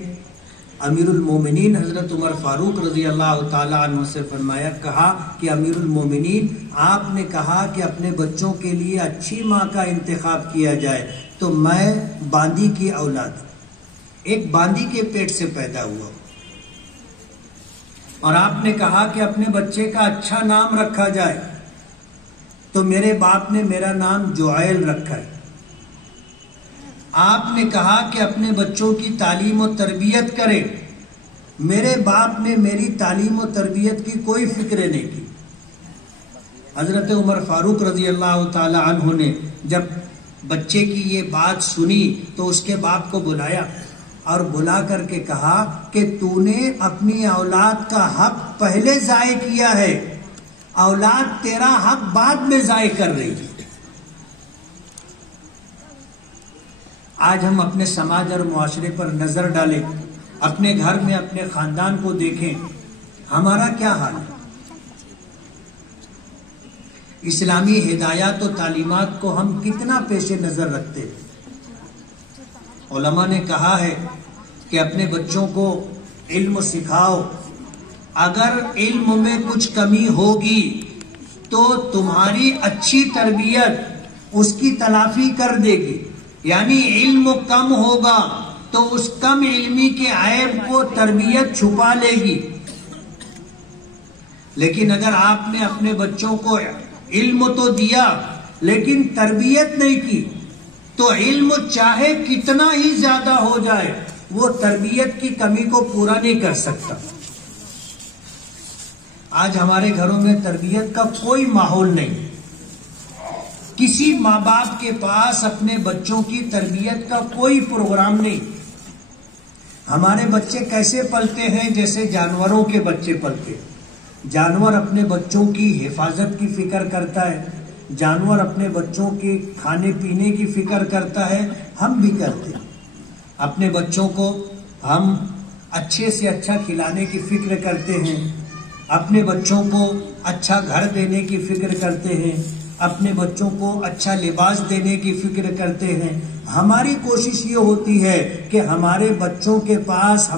امیر المومنین حضرت عمر فاروق رضی اللہ تعالی عنہ سے فرمایا، کہا کہ امیر المومنین آپ نے کہا کہ اپنے بچوں کے لیے اچھی ماں کا انتخاب کیا جائے، تو میں باندی کی اولاد، ایک باندی کے پیٹ سے پیدا ہوا، اور آپ نے کہا کہ اپنے بچے کا اچھا نام رکھا جائے، تو میرے باپ نے میرا نام جعیل رکھا ہے۔ آپ نے کہا کہ اپنے بچوں کی تعلیم و تربیت کرے، میرے باپ نے میری تعلیم و تربیت کی کوئی فکر نہیں کی۔ حضرت عمر فاروق رضی اللہ تعالی عنہ نے جب بچے کی یہ بات سنی تو اس کے باپ کو بلایا اور بلا کر کے کہا کہ تو نے اپنی اولاد کا حق پہلے ضائع کیا ہے، اولاد تیرا حق بعد میں ضائع کر رہی ہے۔ آج ہم اپنے سماج اور معاشرے پر نظر ڈالیں، اپنے گھر میں اپنے خاندان کو دیکھیں، ہمارا کیا حال ہے؟ اسلامی ہدایات و تعلیمات کو ہم کتنا پیش نظر رکھتے ہیں؟ علماء نے کہا ہے کہ اپنے بچوں کو علم سکھاؤ، اگر علم میں کچھ کمی ہوگی تو تمہاری اچھی تربیت اس کی تلافی کر دے گی، یعنی علم کم ہوگا تو اس کم علمی کے عیب کو تربیت چھپا لے گی، لیکن اگر آپ نے اپنے بچوں کو علم تو دیا لیکن تربیت نہیں کی تو علم چاہے کتنا ہی زیادہ ہو جائے وہ تربیت کی کمی کو پورا نہیں کر سکتا۔ آج ہمارے گھروں میں تربیت کا کوئی ماحول نہیں، کسی ماں باپ کے پاس اپنے بچوں کی تربیت کا کوئی پروگرام نہیں۔ ہمارے بچے کیسے پلتے ہیں؟ جیسے جانوروں کے بچے پلتے ہیں۔ جانور اپنے بچوں کی حفاظت کی فکر کرتا ہے، جانور اپنے بچوں کے کھانے پینے کی فکر کرتا ہے، ہم بھی کرتے ہیں۔ اپنے بچوں کو ہم اچھے سے اچھا کھلانے کی فکر کرتے ہیں، اپنے بچوں کو اچھا گھر دینے کی فکر کرتے ہیں، اپنے بچوں کو اچھا لباس دینے کی فکر کرتے ہیں۔ ہماری کوشش یہ ہوتی ہے کہ ہمارے بچوں کے پاس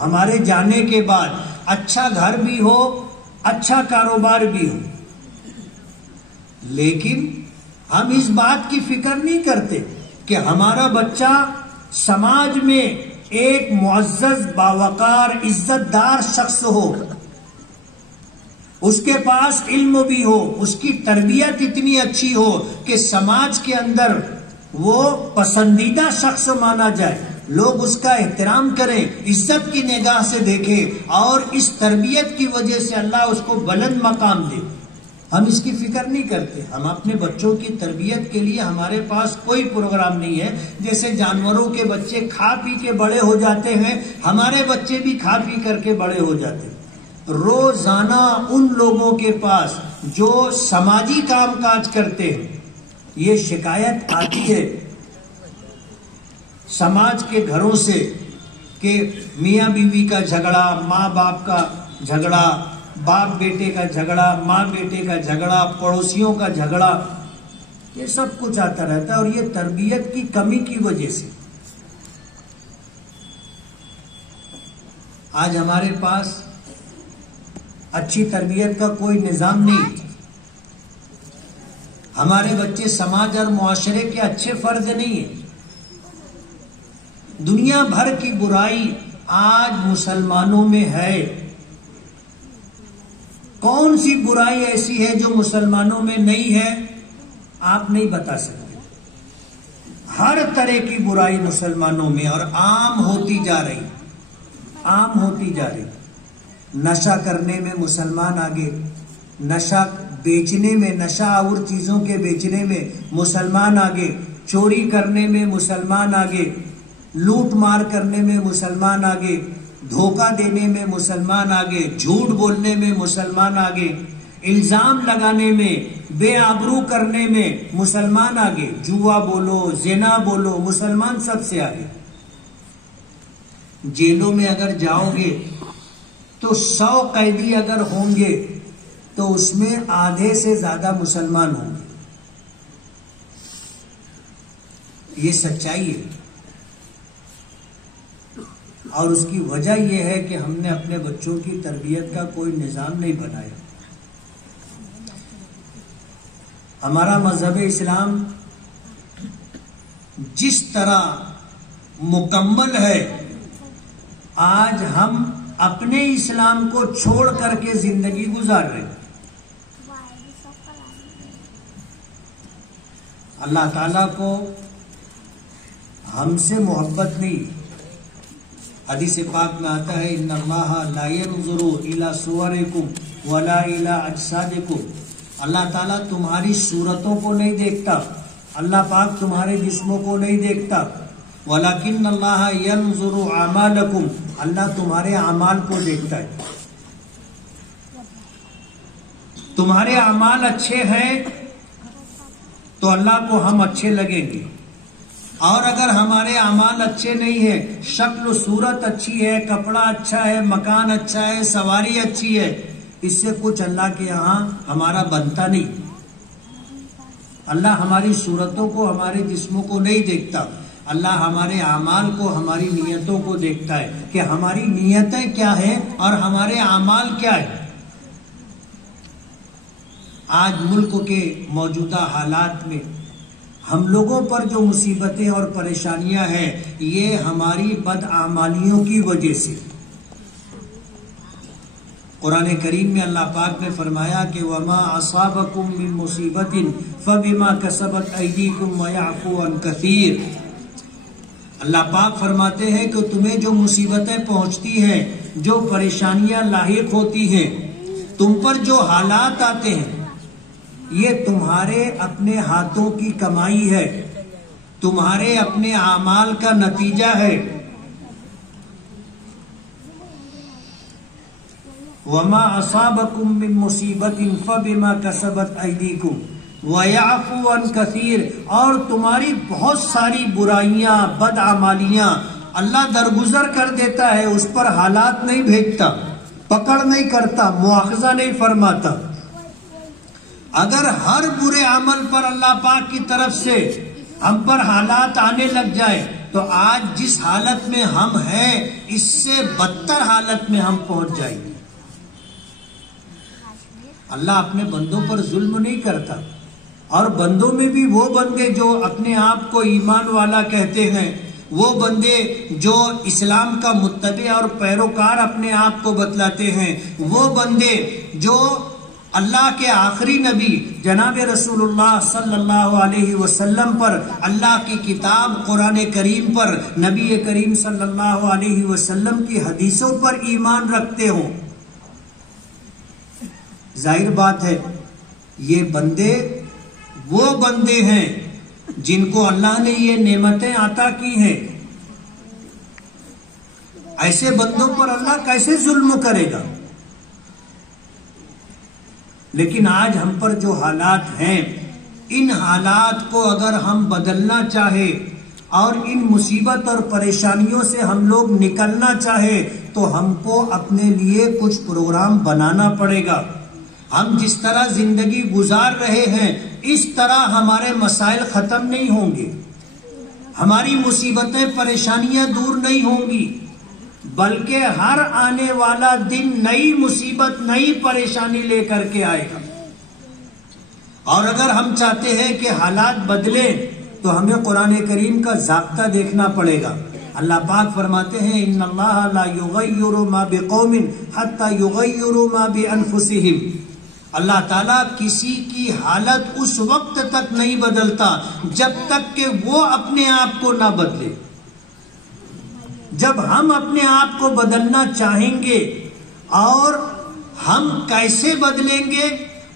ہمارے جانے کے بعد اچھا گھر بھی ہو، اچھا کاروبار بھی ہو، لیکن ہم اس بات کی فکر نہیں کرتے کہ ہمارا بچہ سماج میں ایک معزز، باوقار، عزت دار شخص ہو، اس کے پاس علم بھی ہو، اس کی تربیت اتنی اچھی ہو کہ سماج کے اندر وہ پسندیدہ شخص مانا جائے۔ لوگ اس کا احترام کریں، عزت کی نگاہ سے دیکھیں، اور اس تربیت کی وجہ سے اللہ اس کو بلند مقام دے۔ ہم اس کی فکر نہیں کرتے۔ ہم اپنے بچوں کی تربیت کے لیے ہمارے پاس کوئی پروگرام نہیں ہے۔ جیسے جانوروں کے بچے کھا پی کے بڑے ہو جاتے ہیں، ہمارے بچے بھی کھا پی کر کے بڑے ہو جاتے ہیں۔ روزانہ ان لوگوں کے پاس جو سماجی کام کاج کرتے ہیں، یہ شکایت آتی ہے سماج کے گھروں سے کہ میاں بیوی کا جھگڑا، ماں باپ کا جھگڑا، باپ بیٹے کا جھگڑا، ماں بیٹے کا جھگڑا، پڑوسیوں کا جھگڑا، یہ سب کچھ آتا رہتا ہے، اور یہ تربیت کی کمی کی وجہ سے۔ آج ہمارے پاس اچھی تربیت کا کوئی نظام نہیں۔ ہمارے بچے سماج اور معاشرے کے اچھے فرد نہیں ہیں۔ دنیا بھر کی برائی آج مسلمانوں میں ہے۔ کون سی برائی ایسی ہے جو مسلمانوں میں نہیں ہے؟ آپ نہیں بتا سکتے۔ ہر طرح کی برائی مسلمانوں میں، اور عام ہوتی جا رہی، عام ہوتی جا رہی۔ نشہ کرنے میں مسلمان آگے، نشہ بیچنے میں، نشہ آور چیزوں کے بیچنے میں مسلمان آگے، چوری کرنے میں مسلمان آگے، لوٹ مار کرنے میں مسلمان آگے، دھوکہ دینے میں مسلمان آگے، جھوٹ بولنے میں مسلمان آگے، الزام لگانے میں، بے آبرو کرنے میں مسلمان آگے، جوا بولو، زنا بولو، مسلمان سب سے آگے۔ جیلوں میں اگر جاؤ گے تو 100 قیدی اگر ہوں گے تو اس میں آدھے سے زیادہ مسلمان ہوں گے۔ یہ سچائی ہے، اور اس کی وجہ یہ ہے کہ ہم نے اپنے بچوں کی تربیت کا کوئی نظام نہیں بنایا۔ ہمارا مذہب اسلام جس طرح مکمل ہے، آج ہم اپنے اسلام کو چھوڑ کر کے زندگی گزار رہے ہیں۔ اللہ تعالیٰ کو ہم سے محبت نہیں۔ حدیث پاک میں آتا ہے ان اللہ لا ينظر الى صورکم ولا الى اجسادکم۔ اللہ تعالیٰ تمہاری صورتوں کو نہیں دیکھتا، اللہ پاک تمہارے جسموں کو نہیں دیکھتا، ولیکن اللہ ينظر اعمالکم، اللہ تمہارے اعمال کو دیکھتا ہے۔ تمہارے اعمال اچھے ہیں تو اللہ کو ہم اچھے لگیں گے، اور اگر ہمارے اعمال اچھے نہیں ہیں، شکل و صورت اچھی ہے، کپڑا اچھا ہے، مکان اچھا ہے، سواری اچھی ہے، اس سے کچھ اللہ کے یہاں ہمارا بنتا نہیں۔ اللہ ہماری صورتوں کو، ہمارے جسموں کو نہیں دیکھتا، اللہ ہمارے اعمال کو، ہماری نیتوں کو دیکھتا ہے کہ ہماری نیتیں کیا ہیں اور ہمارے اعمال کیا ہیں۔ آج ملک کے موجودہ حالات میں ہم لوگوں پر جو مصیبتیں اور پریشانیاں ہیں، یہ ہماری بدعمالیوں کی وجہ سے۔ قرآن کریم میں اللہ پاک نے فرمایا کہ وَمَا أَصَابَكُم مِّن مُّصِيبَةٍ فَبِمَا كَسَبَتْ أَيْدِيكُمْ وَيَعْفُو عَن كَثِيرٍ۔ اللہ پاک فرماتے ہیں کہ تمہیں جو مصیبتیں پہنچتی ہیں، جو پریشانیاں لاحق ہوتی ہیں، تم پر جو حالات آتے ہیں، یہ تمہارے اپنے ہاتھوں کی کمائی ہے، تمہارے اپنے اعمال کا نتیجہ ہے۔ وَمَا أَصَابَكُم مِّن مُّصِيبَةٍ فَبِمَا كَسَبَتْ أَيْدِيكُمْ وَيَعْفُو عَن كَثِيرٍ، اور تمہاری بہت ساری برائیاں، بدعمالیاں اللہ درگزر کر دیتا ہے، اس پر حالات نہیں بھیجتا، پکڑ نہیں کرتا، مواخذہ نہیں فرماتا۔ اگر ہر برے عمل پر اللہ پاک کی طرف سے ہم پر حالات آنے لگ جائے تو آج جس حالت میں ہم ہیں اس سے بدتر حالت میں ہم پہنچ جائیں گے۔ اللہ اپنے بندوں پر ظلم نہیں کرتا، اور بندوں میں بھی وہ بندے جو اپنے آپ کو ایمان والا کہتے ہیں، وہ بندے جو اسلام کا متبع اور پیروکار اپنے آپ کو بتلاتے ہیں، وہ بندے جو اللہ کے آخری نبی جناب رسول اللہ صلی اللہ علیہ وسلم پر، اللہ کی کتاب قرآن کریم پر، نبی کریم صلی اللہ علیہ وسلم کی حدیثوں پر ایمان رکھتے ہوں، ظاہر بات ہے یہ بندے وہ بندے ہیں جن کو اللہ نے یہ نعمتیں عطا کی ہیں. ایسے بندوں پر اللہ کیسے ظلم کرے گا؟ لیکن آج ہم پر جو حالات ہیں، ان حالات کو اگر ہم بدلنا چاہے اور ان مصیبت اور پریشانیوں سے ہم لوگ نکلنا چاہے تو ہم کو اپنے لیے کچھ پروگرام بنانا پڑے گا. ہم جس طرح زندگی گزار رہے ہیں اس طرح ہمارے مسائل ختم نہیں ہوں گے، ہماری مصیبتیں پریشانیاں دور نہیں ہوں گی، بلکہ ہر آنے والا دن نئی مصیبت نئی پریشانی لے کر کے آئے گا. اور اگر ہم چاہتے ہیں کہ حالات بدلیں تو ہمیں قرآن کریم کا ضابطہ دیکھنا پڑے گا. اللہ پاک فرماتے ہیں ان اللہ لا یغیر ما بقوم حتی یغیروا ما بانفسہم. اللہ تعالیٰ کسی کی حالت اس وقت تک نہیں بدلتا جب تک کہ وہ اپنے آپ کو نہ بدلے. جب ہم اپنے آپ کو بدلنا چاہیں گے، اور ہم کیسے بدلیں گے؟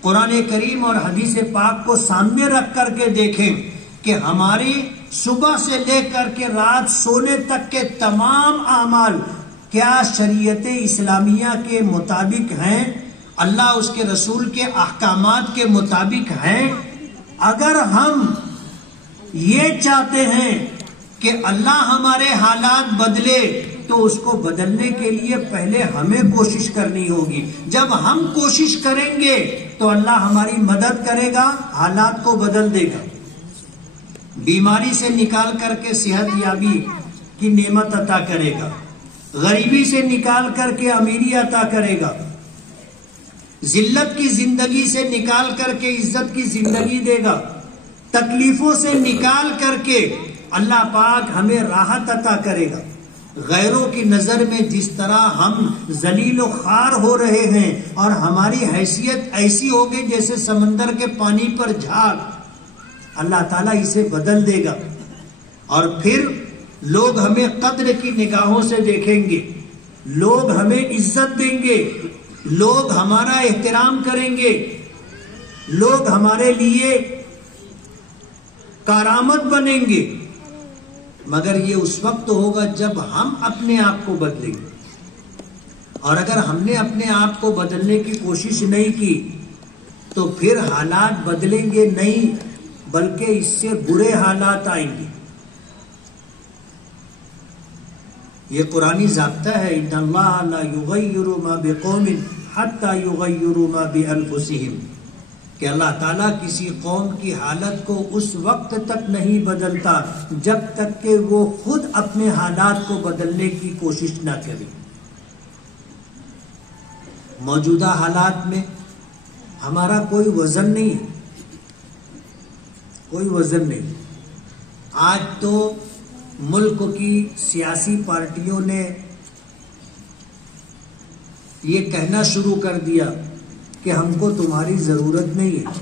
قرآن کریم اور حدیث پاک کو سامنے رکھ کر کے دیکھیں کہ ہماری صبح سے لے کر کے رات سونے تک کے تمام اعمال کیا شریعت اسلامیہ کے مطابق ہیں، اللہ اس کے رسول کے احکامات کے مطابق ہیں. اگر ہم یہ چاہتے ہیں کہ اللہ ہمارے حالات بدلے تو اس کو بدلنے کے لیے پہلے ہمیں کوشش کرنی ہوگی. جب ہم کوشش کریں گے تو اللہ ہماری مدد کرے گا، حالات کو بدل دے گا. بیماری سے نکال کر کے صحت یابی کی نعمت عطا کرے گا، غریبی سے نکال کر کے امیری عطا کرے گا، ذلت کی زندگی سے نکال کر کے عزت کی زندگی دے گا، تکلیفوں سے نکال کر کے اللہ پاک ہمیں راحت عطا کرے گا. غیروں کی نظر میں جس طرح ہم ذلیل و خوار ہو رہے ہیں اور ہماری حیثیت ایسی ہوگی جیسے سمندر کے پانی پر جھاگ، اللہ تعالیٰ اسے بدل دے گا. اور پھر لوگ ہمیں قدر کی نگاہوں سے دیکھیں گے، لوگ ہمیں عزت دیں گے، لوگ ہمارا احترام کریں گے، لوگ ہمارے لیے کارآمد بنیں گے. مگر یہ اس وقت ہوگا جب ہم اپنے آپ کو بدلیں گے. اور اگر ہم نے اپنے آپ کو بدلنے کی کوشش نہیں کی تو پھر حالات بدلیں گے نہیں، بلکہ اس سے برے حالات آئیں گے. یہ قرآنی ضابطہ ہے ان اللہ لا یغیر ما بقوم حتی یغیروا ما بانفسہم، کہ اللہ تعالیٰ کسی قوم کی حالت کو اس وقت تک نہیں بدلتا جب تک کہ وہ خود اپنے حالات کو بدلنے کی کوشش نہ کرے. موجودہ حالات میں ہمارا کوئی وزن نہیں ہے، کوئی وزن نہیں. آج تو ملک کی سیاسی پارٹیوں نے یہ کہنا شروع کر دیا کہ ہم کو تمہاری ضرورت نہیں ہے،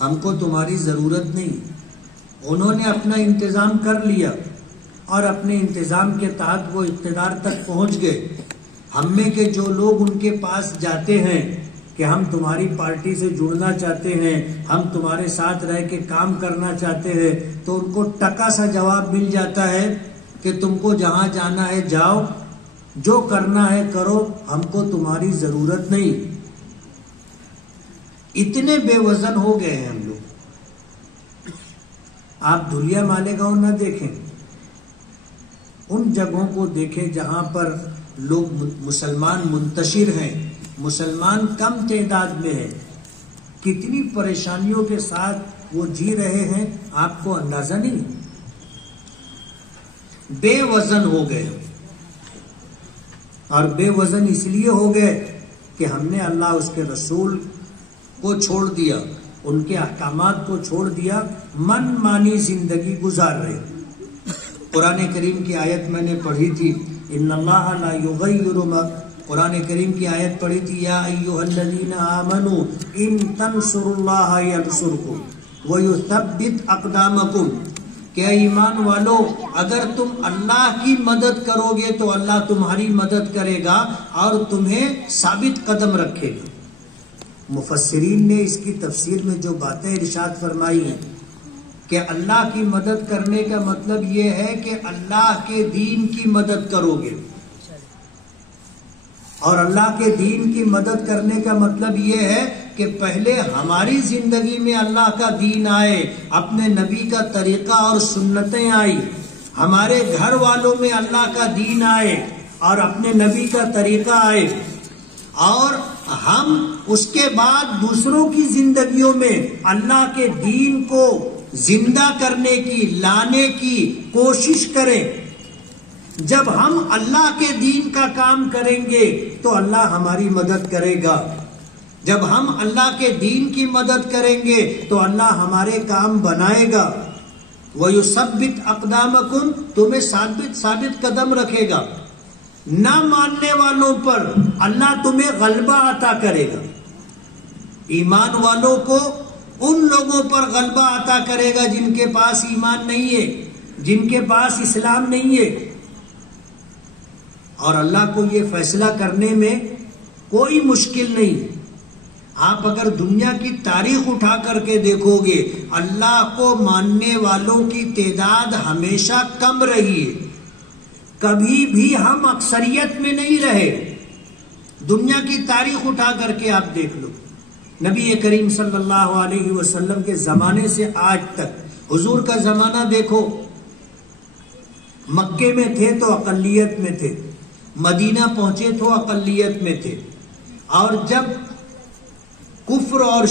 ہم کو تمہاری ضرورت نہیں. انہوں نے اپنا انتظام کر لیا اور اپنے انتظام کے تحت وہ اقتدار تک پہنچ گئے. ہم میں کے جو لوگ ان کے پاس جاتے ہیں کہ ہم تمہاری پارٹی سے جڑنا چاہتے ہیں، ہم تمہارے ساتھ رہ کے کام کرنا چاہتے ہیں، تو ان کو ٹکا سا جواب مل جاتا ہے کہ تم کو جہاں جانا ہے جاؤ، جو کرنا ہے کرو، ہم کو تمہاری ضرورت نہیں. اتنے بے وزن ہو گئے ہیں ہم لوگ. آپ دھلیا مالیگاؤں نہ دیکھیں، ان جگہوں کو دیکھیں جہاں پر لوگ مسلمان منتشر ہیں، مسلمان کم تعداد میں ہیں، کتنی پریشانیوں کے ساتھ وہ جی رہے ہیں آپ کو اندازہ نہیں. بے وزن ہو گئے، اور بے وزن اس لیے ہو گئے کہ ہم نے اللہ اس کے رسول کو چھوڑ دیا، ان کے احکامات کو چھوڑ دیا، من مانی زندگی گزار رہے. قرآن کریم کی آیت میں نے پڑھی تھی ان اللہ لا یغیر ما قرآن کریم کی آیت پڑھی تھی، یا ایھا الذین آمنوا ان تنصروا اللہ ینصرکم ویثبت اقدامکم، کہ ایمان والو اگر تم اللہ کی مدد کرو گے تو اللہ تمہاری مدد کرے گا اور تمہیں ثابت قدم رکھے گا۔ مفسرین نے اس کی تفسیر میں جو باتیں ارشاد فرمائی ہیں کہ اللہ کی مدد کرنے کا مطلب یہ ہے کہ اللہ کے دین کی مدد کرو گے، اور اللہ کے دین کی مدد کرنے کا مطلب یہ ہے کہ پہلے ہماری زندگی میں اللہ کا دین آئے، اپنے نبی کا طریقہ اور سنتیں آئی، ہمارے گھر والوں میں اللہ کا دین آئے اور اپنے نبی کا طریقہ آئے، اور ہم اس کے بعد دوسروں کی زندگیوں میں اللہ کے دین کو زندہ کرنے کی، لانے کی کوشش کریں۔ جب ہم اللہ کے دین کا کام کریں گے تو اللہ ہماری مدد کرے گا، جب ہم اللہ کے دین کی مدد کریں گے تو اللہ ہمارے کام بنائے گا۔ وَيُثَبِّتْ أَقْدَامَكُمْ، تمہیں ثابت قدم رکھے گا۔ نہ ماننے والوں پر اللہ تمہیں غلبہ عطا کرے گا، ایمان والوں کو ان لوگوں پر غلبہ عطا کرے گا جن کے پاس ایمان نہیں ہے، جن کے پاس اسلام نہیں ہے۔ اور اللہ کو یہ فیصلہ کرنے میں کوئی مشکل نہیں۔ آپ اگر دنیا کی تاریخ اٹھا کر کے دیکھو گے، اللہ کو ماننے والوں کی تعداد ہمیشہ کم رہی ہے، کبھی بھی ہم اکثریت میں نہیں رہے۔ دنیا کی تاریخ اٹھا کر کے آپ دیکھ لو، نبی کریم صلی اللہ علیہ وسلم کے زمانے سے آج تک، حضور کا زمانہ دیکھو، مکے میں تھے تو اقلیت میں تھے، مدینہ پہنچے تو اقلیت میں تھے، اور جب کفر اور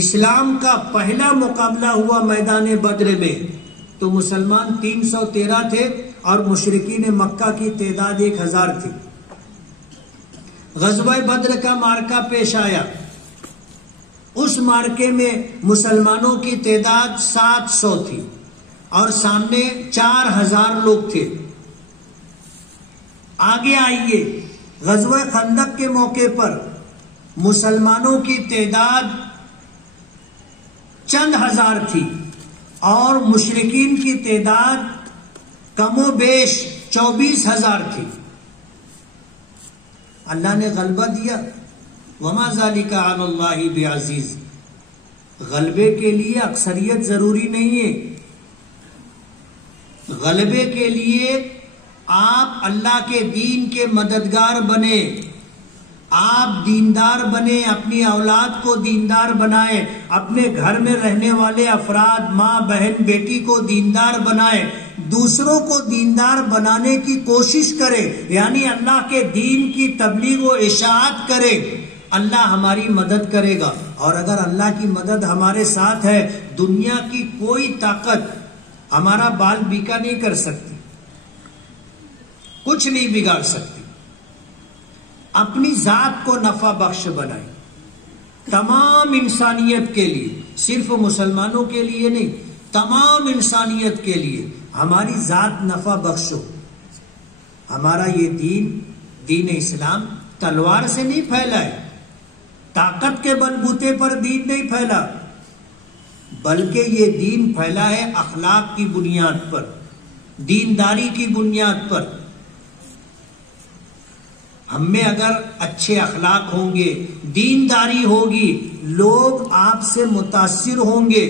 اسلام کا پہلا مقابلہ ہوا میدان بدر میں تو مسلمان 313 تھے اور مشرکین مکہ کی تعداد 1000 تھی۔ غزوہ بدر کا مارکہ پیش آیا، اس مارکے میں مسلمانوں کی تعداد 700 تھی اور سامنے 4000 لوگ تھے۔ آگے آئیے، غزوہ خندق کے موقع پر مسلمانوں کی تعداد چند ہزار تھی اور مشرکین کی تعداد کم و بیش 24,000 تھی۔ اللہ نے غلبہ دیا، وما ذالک علی اللہ بعزیز۔ غلبے کے لیے اکثریت ضروری نہیں ہے، غلبے کے لیے آپ اللہ کے دین کے مددگار بنے، آپ دیندار بنے، اپنی اولاد کو دیندار بنائیں، اپنے گھر میں رہنے والے افراد، ماں بہن بیٹی کو دیندار بنائیں، دوسروں کو دیندار بنانے کی کوشش کریں، یعنی اللہ کے دین کی تبلیغ و اشاعت کریں، اللہ ہماری مدد کرے گا۔ اور اگر اللہ کی مدد ہمارے ساتھ ہے، دنیا کی کوئی طاقت ہمارا بال بیکا نہیں کر سکتی، کچھ نہیں بگاڑ سکتی۔ اپنی ذات کو نفع بخش بنائیں، تمام انسانیت کے لیے، صرف مسلمانوں کے لیے نہیں، تمام انسانیت کے لیے ہماری ذات نفع بخشو۔ ہمارا یہ دین اسلام تلوار سے نہیں پھیلا ہے، طاقت کے بلبوتے پر دین نہیں پھیلا، بلکہ یہ دین پھیلا ہے اخلاق کی بنیاد پر، دینداری کی بنیاد پر۔ ہم میں اگر اچھے اخلاق ہوں گے، دینداری ہوگی، لوگ آپ سے متاثر ہوں گے۔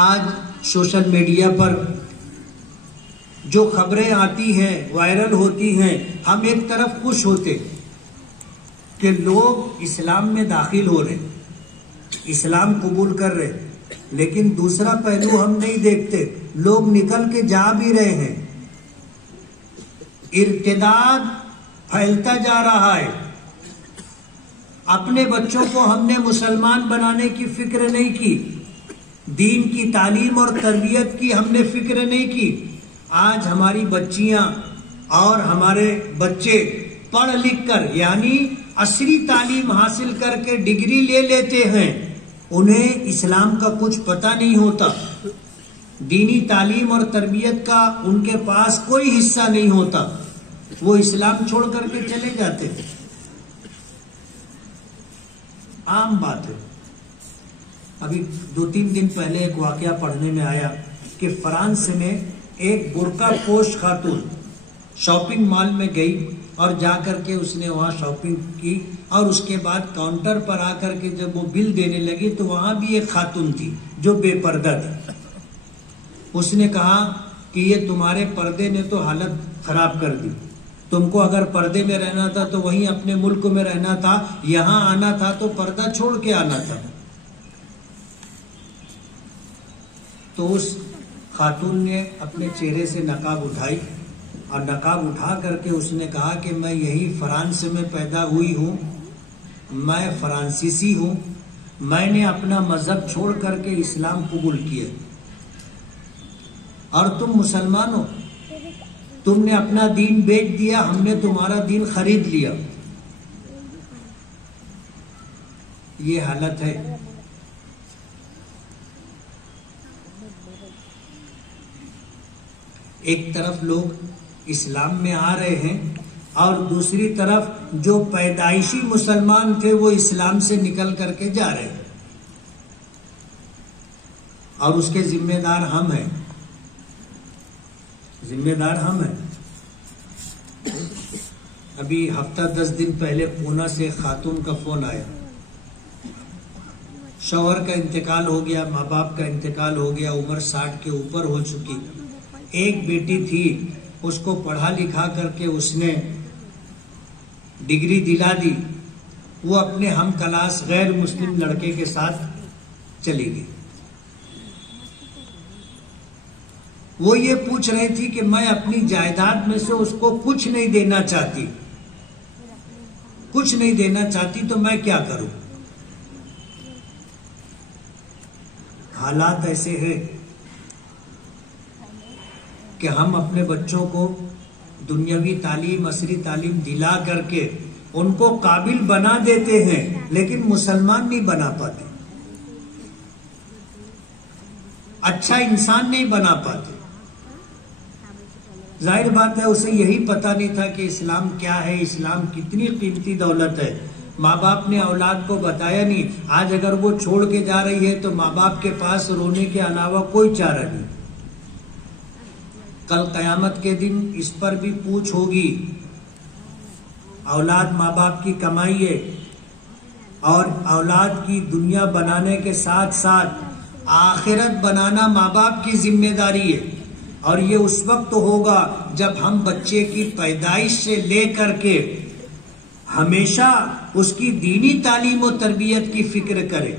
آج سوشل میڈیا پر جو خبریں آتی ہیں، وائرل ہوتی ہیں، ہم ایک طرف خوش ہوتے کہ لوگ اسلام میں داخل ہو رہے، اسلام قبول کر رہے، لیکن دوسرا پہلو ہم نہیں دیکھتے، لوگ نکل کے جا بھی رہے ہیں، ارتداد پھیلتا جا رہا ہے۔ اپنے بچوں کو ہم نے مسلمان بنانے کی فکر نہیں کی، دین کی تعلیم اور تربیت کی ہم نے فکر نہیں کی۔ آج ہماری بچیاں اور ہمارے بچے پڑھ لکھ کر، یعنی عصری تعلیم حاصل کر کے ڈگری لے لیتے ہیں، انہیں اسلام کا کچھ پتہ نہیں ہوتا۔ دینی تعلیم اور تربیت کا ان کے پاس کوئی حصہ نہیں ہوتا، وہ اسلام چھوڑ کر کے چلے جاتے تھے. عام بات ہے. ابھی 2-3 دن پہلے ایک واقعہ پڑھنے میں آیا کہ فرانس میں ایک برقع پوش خاتون شاپنگ مال میں گئی اور جا کر کے اس نے وہاں شاپنگ کی، اور اس کے بعد کاؤنٹر پر آ کر کے جب وہ بل دینے لگی تو وہاں بھی ایک خاتون تھی جو بے پردہ تھی. اس نے کہا کہ یہ تمہارے پردے نے تو حالت خراب کر دی، تم کو اگر پردے میں رہنا تھا تو وہیں اپنے ملک میں رہنا تھا، یہاں آنا تھا تو پردہ چھوڑ کے آنا تھا. تو اس خاتون نے اپنے چہرے سے نقاب اٹھائی اور نقاب اٹھا کر کے اس نے کہا کہ میں یہی فرانس میں پیدا ہوئی ہوں، میں فرانسیسی ہوں، میں نے اپنا مذہب چھوڑ کر کے اسلام قبول کیا، اور تم مسلمان ہو، تم نے اپنا دین بیچ دیا، ہم نے تمہارا دین خرید لیا. یہ حالت ہے. ایک طرف لوگ اسلام میں آ رہے ہیں اور دوسری طرف جو پیدائشی مسلمان تھے وہ اسلام سے نکل کر کے جا رہے ہیں، اور اس کے ذمہ دار ہم ہیں. ذمہ دار ہم ہیں. ابھی ہفتہ 10 دن پہلے پونا سے خاتون کا فون آیا، شوہر کا انتقال ہو گیا، ماں باپ کا انتقال ہو گیا، عمر 60 کے اوپر ہو چکی. ایک بیٹی تھی، اس کو پڑھا لکھا کر کے اس نے ڈگری دلا دی، وہ اپنے ہم کلاس غیر مسلم لڑکے کے ساتھ چلی گئی. وہ یہ پوچھ رہی تھی کہ میں اپنی جائیداد میں سے اس کو کچھ نہیں دینا چاہتی، کچھ نہیں دینا چاہتی، تو میں کیا کروں؟ حالات ایسے ہیں کہ ہم اپنے بچوں کو دنیاوی تعلیم، عصری تعلیم دلا کر کے ان کو قابل بنا دیتے ہیں، لیکن مسلمان نہیں بنا پاتے، اچھا انسان نہیں بنا پاتے. ظاہر بات ہے اسے یہی پتہ نہیں تھا کہ اسلام کیا ہے، اسلام کتنی قیمتی دولت ہے. ماں باپ نے اولاد کو بتایا نہیں. آج اگر وہ چھوڑ کے جا رہی ہے تو ماں باپ کے پاس رونے کے علاوہ کوئی چارہ نہیں. کل قیامت کے دن اس پر بھی پوچھ ہوگی. اولاد ماں باپ کی کمائی ہے، اور اولاد کی دنیا بنانے کے ساتھ ساتھ آخرت بنانا ماں باپ کی ذمہ داری ہے. اور یہ اس وقت ہوگا جب ہم بچے کی پیدائش سے لے کر کے ہمیشہ اس کی دینی تعلیم و تربیت کی فکر کریں.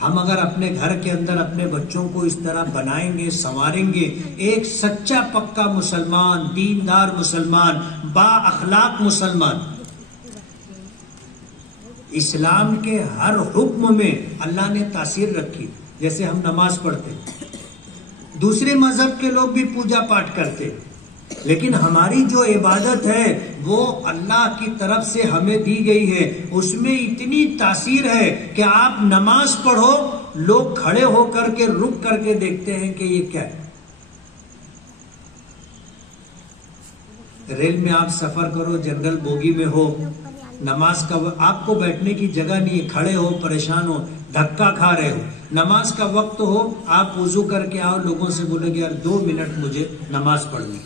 ہم اگر اپنے گھر کے اندر اپنے بچوں کو اس طرح بنائیں گے، سنواریں گے، ایک سچا پکا مسلمان، دیندار مسلمان، با اخلاق مسلمان، اسلام کے ہر حکم میں اللہ نے تاثیر رکھی. جیسے ہم نماز پڑھتے، دوسرے مذہب کے لوگ بھی پوجا پاٹ کرتے، لیکن ہماری جو عبادت ہے وہ اللہ کی طرف سے ہمیں دی گئی ہے. اس میں اتنی تاثیر ہے کہ آپ نماز پڑھو، لوگ کھڑے ہو کر کے رک کر کے دیکھتے ہیں کہ یہ کیا ہے. ریل میں آپ سفر کرو، جنرل بوگی میں ہو، نماز کا آپ کو بیٹھنے کی جگہ نہیں ہے، کھڑے ہو، پریشان ہو، دھکا کھا رہے ہو. نماز کا وقت ہو، آپ وضو کر کے آؤ، لوگوں سے بولے گے یار 2 منٹ مجھے نماز پڑھنی،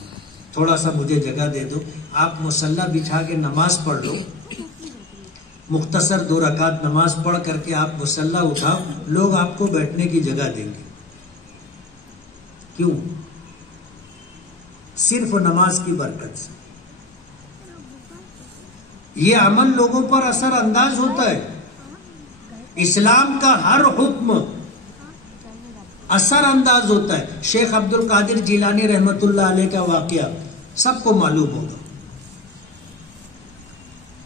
تھوڑا سا مجھے جگہ دے دو. آپ مصلی بچھا کے نماز پڑھ لو، مختصر 2 رکعت نماز پڑھ کر کے آپ مصلی اٹھاؤ، لوگ آپ کو بیٹھنے کی جگہ دیں گے. کیوں؟ صرف نماز کی برکت سے. یہ عمل لوگوں پر اثر انداز ہوتا ہے. اسلام کا ہر حکم اثر انداز ہوتا ہے. شیخ عبد القادر جیلانی رحمت اللہ علیہ کا واقعہ سب کو معلوم ہوگا.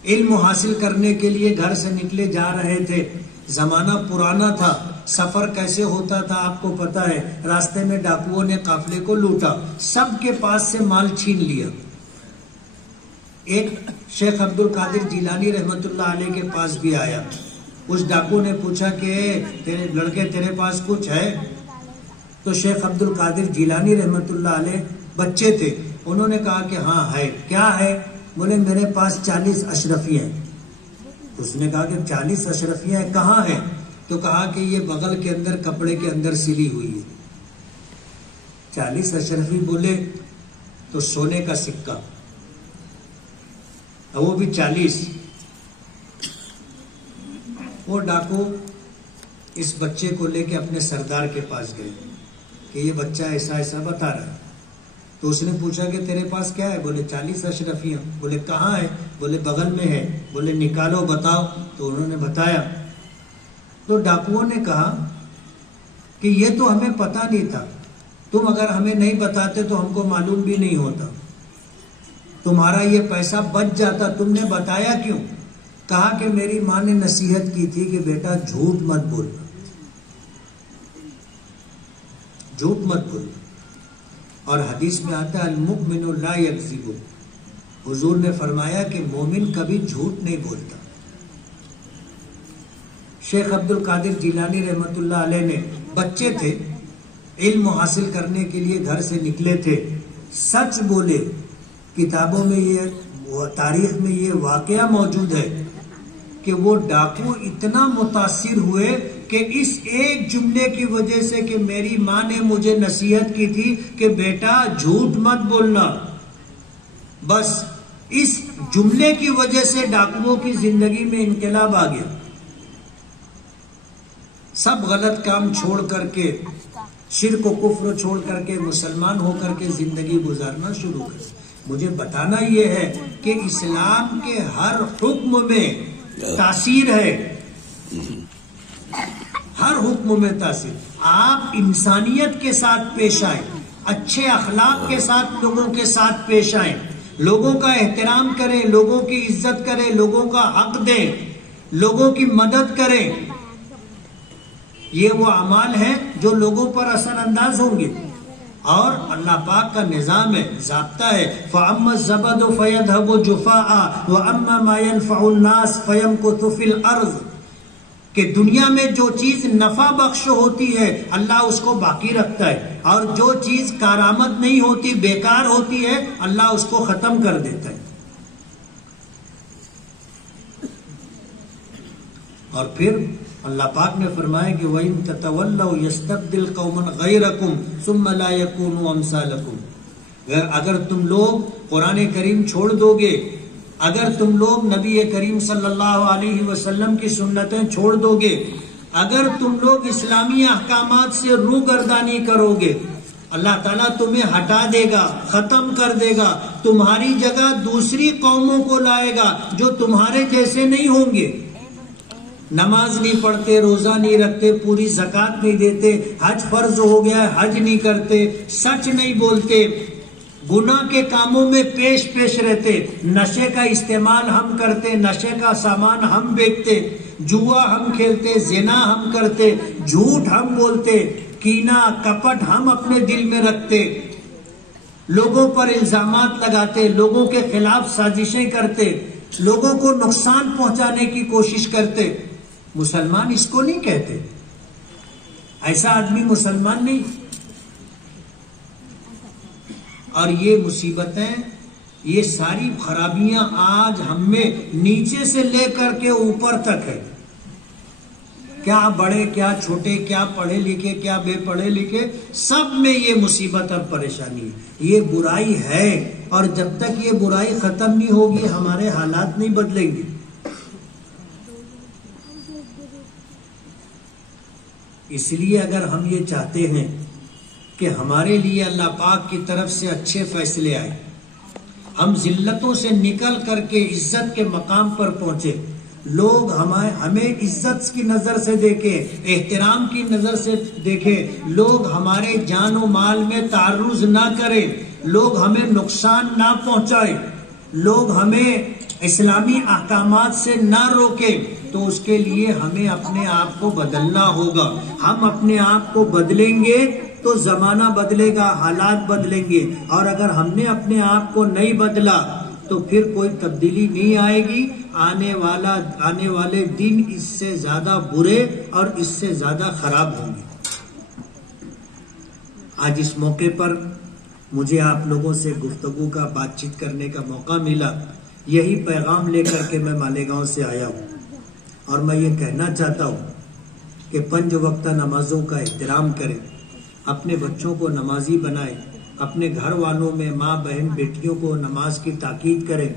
علم حاصل کرنے کے لیے گھر سے نکلے جا رہے تھے. زمانہ پرانا تھا، سفر کیسے ہوتا تھا آپ کو پتا ہے. راستے میں ڈاکوؤں نے قافلے کو لوٹا، سب کے پاس سے مال چھین لیا. ایک شیخ عبد القادر جیلانی رحمت اللہ علیہ کے پاس بھی آیا اس ڈاکو نے پوچھا کہ تیرے لڑکے تیرے پاس کچھ ہے؟ تو شیخ عبد القادر جیلانی رحمت اللہ علیہ بچے تھے، انہوں نے کہا کہ ہاں ہے۔ کیا ہے؟ بولے میرے پاس 40 اشرفیاں ہیں۔ اس نے کہا کہ 40 اشرفیاں کہاں ہیں؟ تو کہا کہ یہ بغل کے اندر کپڑے کے اندر سلی ہوئی ہے۔ 40 اشرفی بولے تو سونے کا سکہ، وہ بھی 40۔ وہ ڈاکو اس بچے کو لے کے اپنے سردار کے پاس گئے کہ یہ بچہ ایسا ایسا بتا رہا ہے۔ تو اس نے پوچھا کہ تیرے پاس کیا ہے؟ بولے 40 اشرفیاں۔ بولے کہاں ہے؟ بولے بغل میں ہے۔ بولے نکالو بتاؤ۔ تو انہوں نے بتایا۔ تو ڈاکوؤں نے کہا کہ یہ تو ہمیں پتہ نہیں تھا، تم اگر ہمیں نہیں بتاتے تو ہم کو معلوم بھی نہیں ہوتا، تمہارا یہ پیسہ بچ جاتا، تم نے بتایا کیوں؟ کہا کہ میری ماں نے نصیحت کی تھی کہ بیٹا جھوٹ مت بولنا، جھوٹ مت بولنا۔ اور حدیث میں آتا ہے المؤمن لا یکذب، حضور نے فرمایا کہ مومن کبھی جھوٹ نہیں بولتا۔ شیخ عبد القادر جیلانی رحمت اللہ علیہ نے بچے تھے، علم حاصل کرنے کے لیے گھر سے نکلے تھے، سچ بولے۔ کتابوں میں یہ تاریخ میں یہ واقعہ موجود ہے کہ وہ ڈاکو اتنا متاثر ہوئے کہ اس ایک جملے کی وجہ سے کہ میری ماں نے مجھے نصیحت کی تھی کہ بیٹا جھوٹ مت بولنا، بس اس جملے کی وجہ سے ڈاکوؤں کی زندگی میں انقلاب آ گیا۔ سب غلط کام چھوڑ کر کے، شرک و کفر چھوڑ کر کے مسلمان ہو کر کے زندگی گزارنا شروع کر۔ مجھے بتانا یہ ہے کہ اسلام کے ہر حکم میں تاثیر ہے، ہر حکم میں تاثیر۔ آپ انسانیت کے ساتھ پیش آئیں، اچھے اخلاق کے ساتھ لوگوں کے ساتھ پیش آئیں، لوگوں کا احترام کریں، لوگوں کی عزت کریں، لوگوں کا حق دیں، لوگوں کی مدد کریں۔ یہ وہ اعمال ہیں جو لوگوں پر اثر انداز ہوں گے۔ اور اللہ پاک کا نظام ہے، ضابطہ ہے، فَأَمَّا الزَّبَدُ فَيَذْهَبُ جُفَاءً وَأَمَّا مَا يَنْفَعُ النَّاسَ فَيَمْكُثُ فِي الْأَرْضِ، کہ دنیا میں جو چیز نفع بخش ہوتی ہے اللہ اس کو باقی رکھتا ہے، اور جو چیز کارآمد نہیں ہوتی، بیکار ہوتی ہے، اللہ اس کو ختم کر دیتا ہے۔ اور پھر اللہ پاک نے فرمایا کہ وَإِن تَتَوَلَّوْا يَسْتَبْدِلْ قَوْمًا غَيْرَكُمْ ثُمَّ لَا يَكُونُوا أَمْثَالَكُمْ، اگر تم لوگ قرآن کریم چھوڑ دو گے، اگر تم لوگ نبی کریم صلی اللہ علیہ وسلم کی سنتیں چھوڑ دو گے، اگر تم لوگ اسلامی احکامات سے روگردانی کرو گے، اللہ تعالیٰ تمہیں ہٹا دے گا، ختم کر دے گا، تمہاری جگہ دوسری قوموں کو لائے گا جو تمہارے جیسے نہیں ہوں گے، نماز نہیں پڑھتے، روزہ نہیں رکھتے، پوری زکوٰۃ نہیں دیتے، حج فرض ہو گیا ہے حج نہیں کرتے، سچ نہیں بولتے، گناہ کے کاموں میں پیش رہتے، نشے کا استعمال ہم کرتے، نشے کا سامان ہم بیچتے، جوا ہم کھیلتے، زنا ہم کرتے، جھوٹ ہم بولتے، کینہ کپٹ ہم اپنے دل میں رکھتے، لوگوں پر الزامات لگاتے، لوگوں کے خلاف سازشیں کرتے، لوگوں کو نقصان پہنچانے کی کوشش کرتے۔ مسلمان اس کو نہیں کہتے، ایسا آدمی مسلمان نہیں۔ اور یہ مصیبتیں، یہ ساری خرابیاں آج ہم میں نیچے سے لے کر کے اوپر تک ہے، کیا بڑے کیا چھوٹے، کیا پڑھے لکھے کیا بے پڑھے لکھے، سب میں یہ مصیبت اور پریشانی ہے، یہ برائی ہے۔ اور جب تک یہ برائی ختم نہیں ہوگی ہمارے حالات نہیں بدلیں گے۔ اس لیے اگر ہم یہ چاہتے ہیں کہ ہمارے لیے اللہ پاک کی طرف سے اچھے فیصلے آئے، ہم ذلتوں سے نکل کر کے عزت کے مقام پر پہنچے، لوگ ہمیں عزت کی نظر سے دیکھیں، احترام کی نظر سے دیکھیں، لوگ ہمارے جان و مال میں تعرض نہ کریں، لوگ ہمیں نقصان نہ پہنچائیں، لوگ ہمیں اسلامی احکامات سے نہ روکیں، تو اس کے لیے ہمیں اپنے آپ کو بدلنا ہوگا۔ ہم اپنے آپ کو بدلیں گے تو زمانہ بدلے گا، حالات بدلیں گے، اور اگر ہم نے اپنے آپ کو نہیں بدلا تو پھر کوئی تبدیلی نہیں آئے گی. آنے والے دن اس سے زیادہ برے اور اس سے زیادہ خراب ہوں گے. آج اس موقع پر مجھے آپ لوگوں سے گفتگو کا بات چیت کرنے کا موقع ملا. یہی پیغام لے کر کے میں مالیگاؤں سے آیا ہوں اور میں یہ کہنا چاہتا ہوں کہ 5 وقتہ نمازوں کا احترام کریں, اپنے بچوں کو نمازی بنائیں, اپنے گھر والوں میں ماں بہن بیٹیوں کو نماز کی تاکید کریں,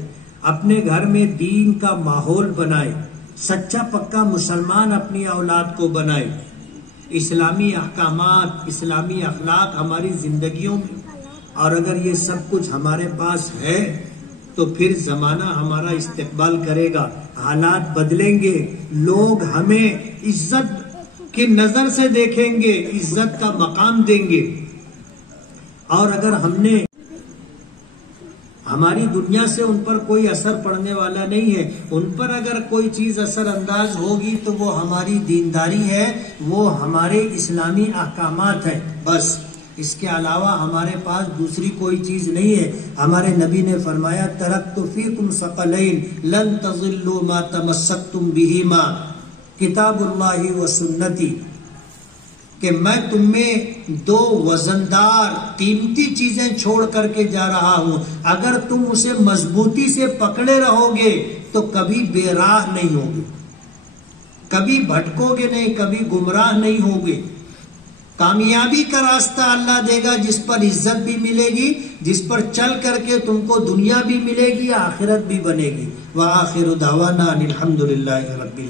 اپنے گھر میں دین کا ماحول بنائیں, سچا پکا مسلمان اپنی اولاد کو بنائیں. اسلامی احکامات, اسلامی اخلاق ہماری زندگیوں میں, اور اگر یہ سب کچھ ہمارے پاس ہے تو پھر زمانہ ہمارا استقبال کرے گا, حالات بدلیں گے, لوگ ہمیں عزت کی نظر سے دیکھیں گے, عزت کا مقام دیں گے. اور اگر ہماری دنیا سے ان پر کوئی اثر پڑنے والا نہیں ہے, ان پر اگر کوئی چیز اثر انداز ہوگی تو وہ ہماری دینداری ہے, وہ ہمارے اسلامی احکامات ہیں, بس. اس کے علاوہ ہمارے پاس دوسری کوئی چیز نہیں ہے. ہمارے نبی نے فرمایا ترکت فیکم ثقلین لن تضلوا ما تمسکتم بہما کتاب اللہ و سنتی, کہ میں تم میں 2 وزندار قیمتی چیزیں چھوڑ کر کے جا رہا ہوں, اگر تم اسے مضبوطی سے پکڑے رہو گے تو کبھی بے راہ نہیں ہوگے, کبھی بھٹکو گے نہیں, کبھی گمراہ نہیں ہوگے. کامیابی کا راستہ اللہ دے گا جس پر عزت بھی ملے گی, جس پر چل کر کے تم کو دنیا بھی ملے گی, آخرت بھی بنے گی. وآخر دعوانا الحمدللہ رب العالمین.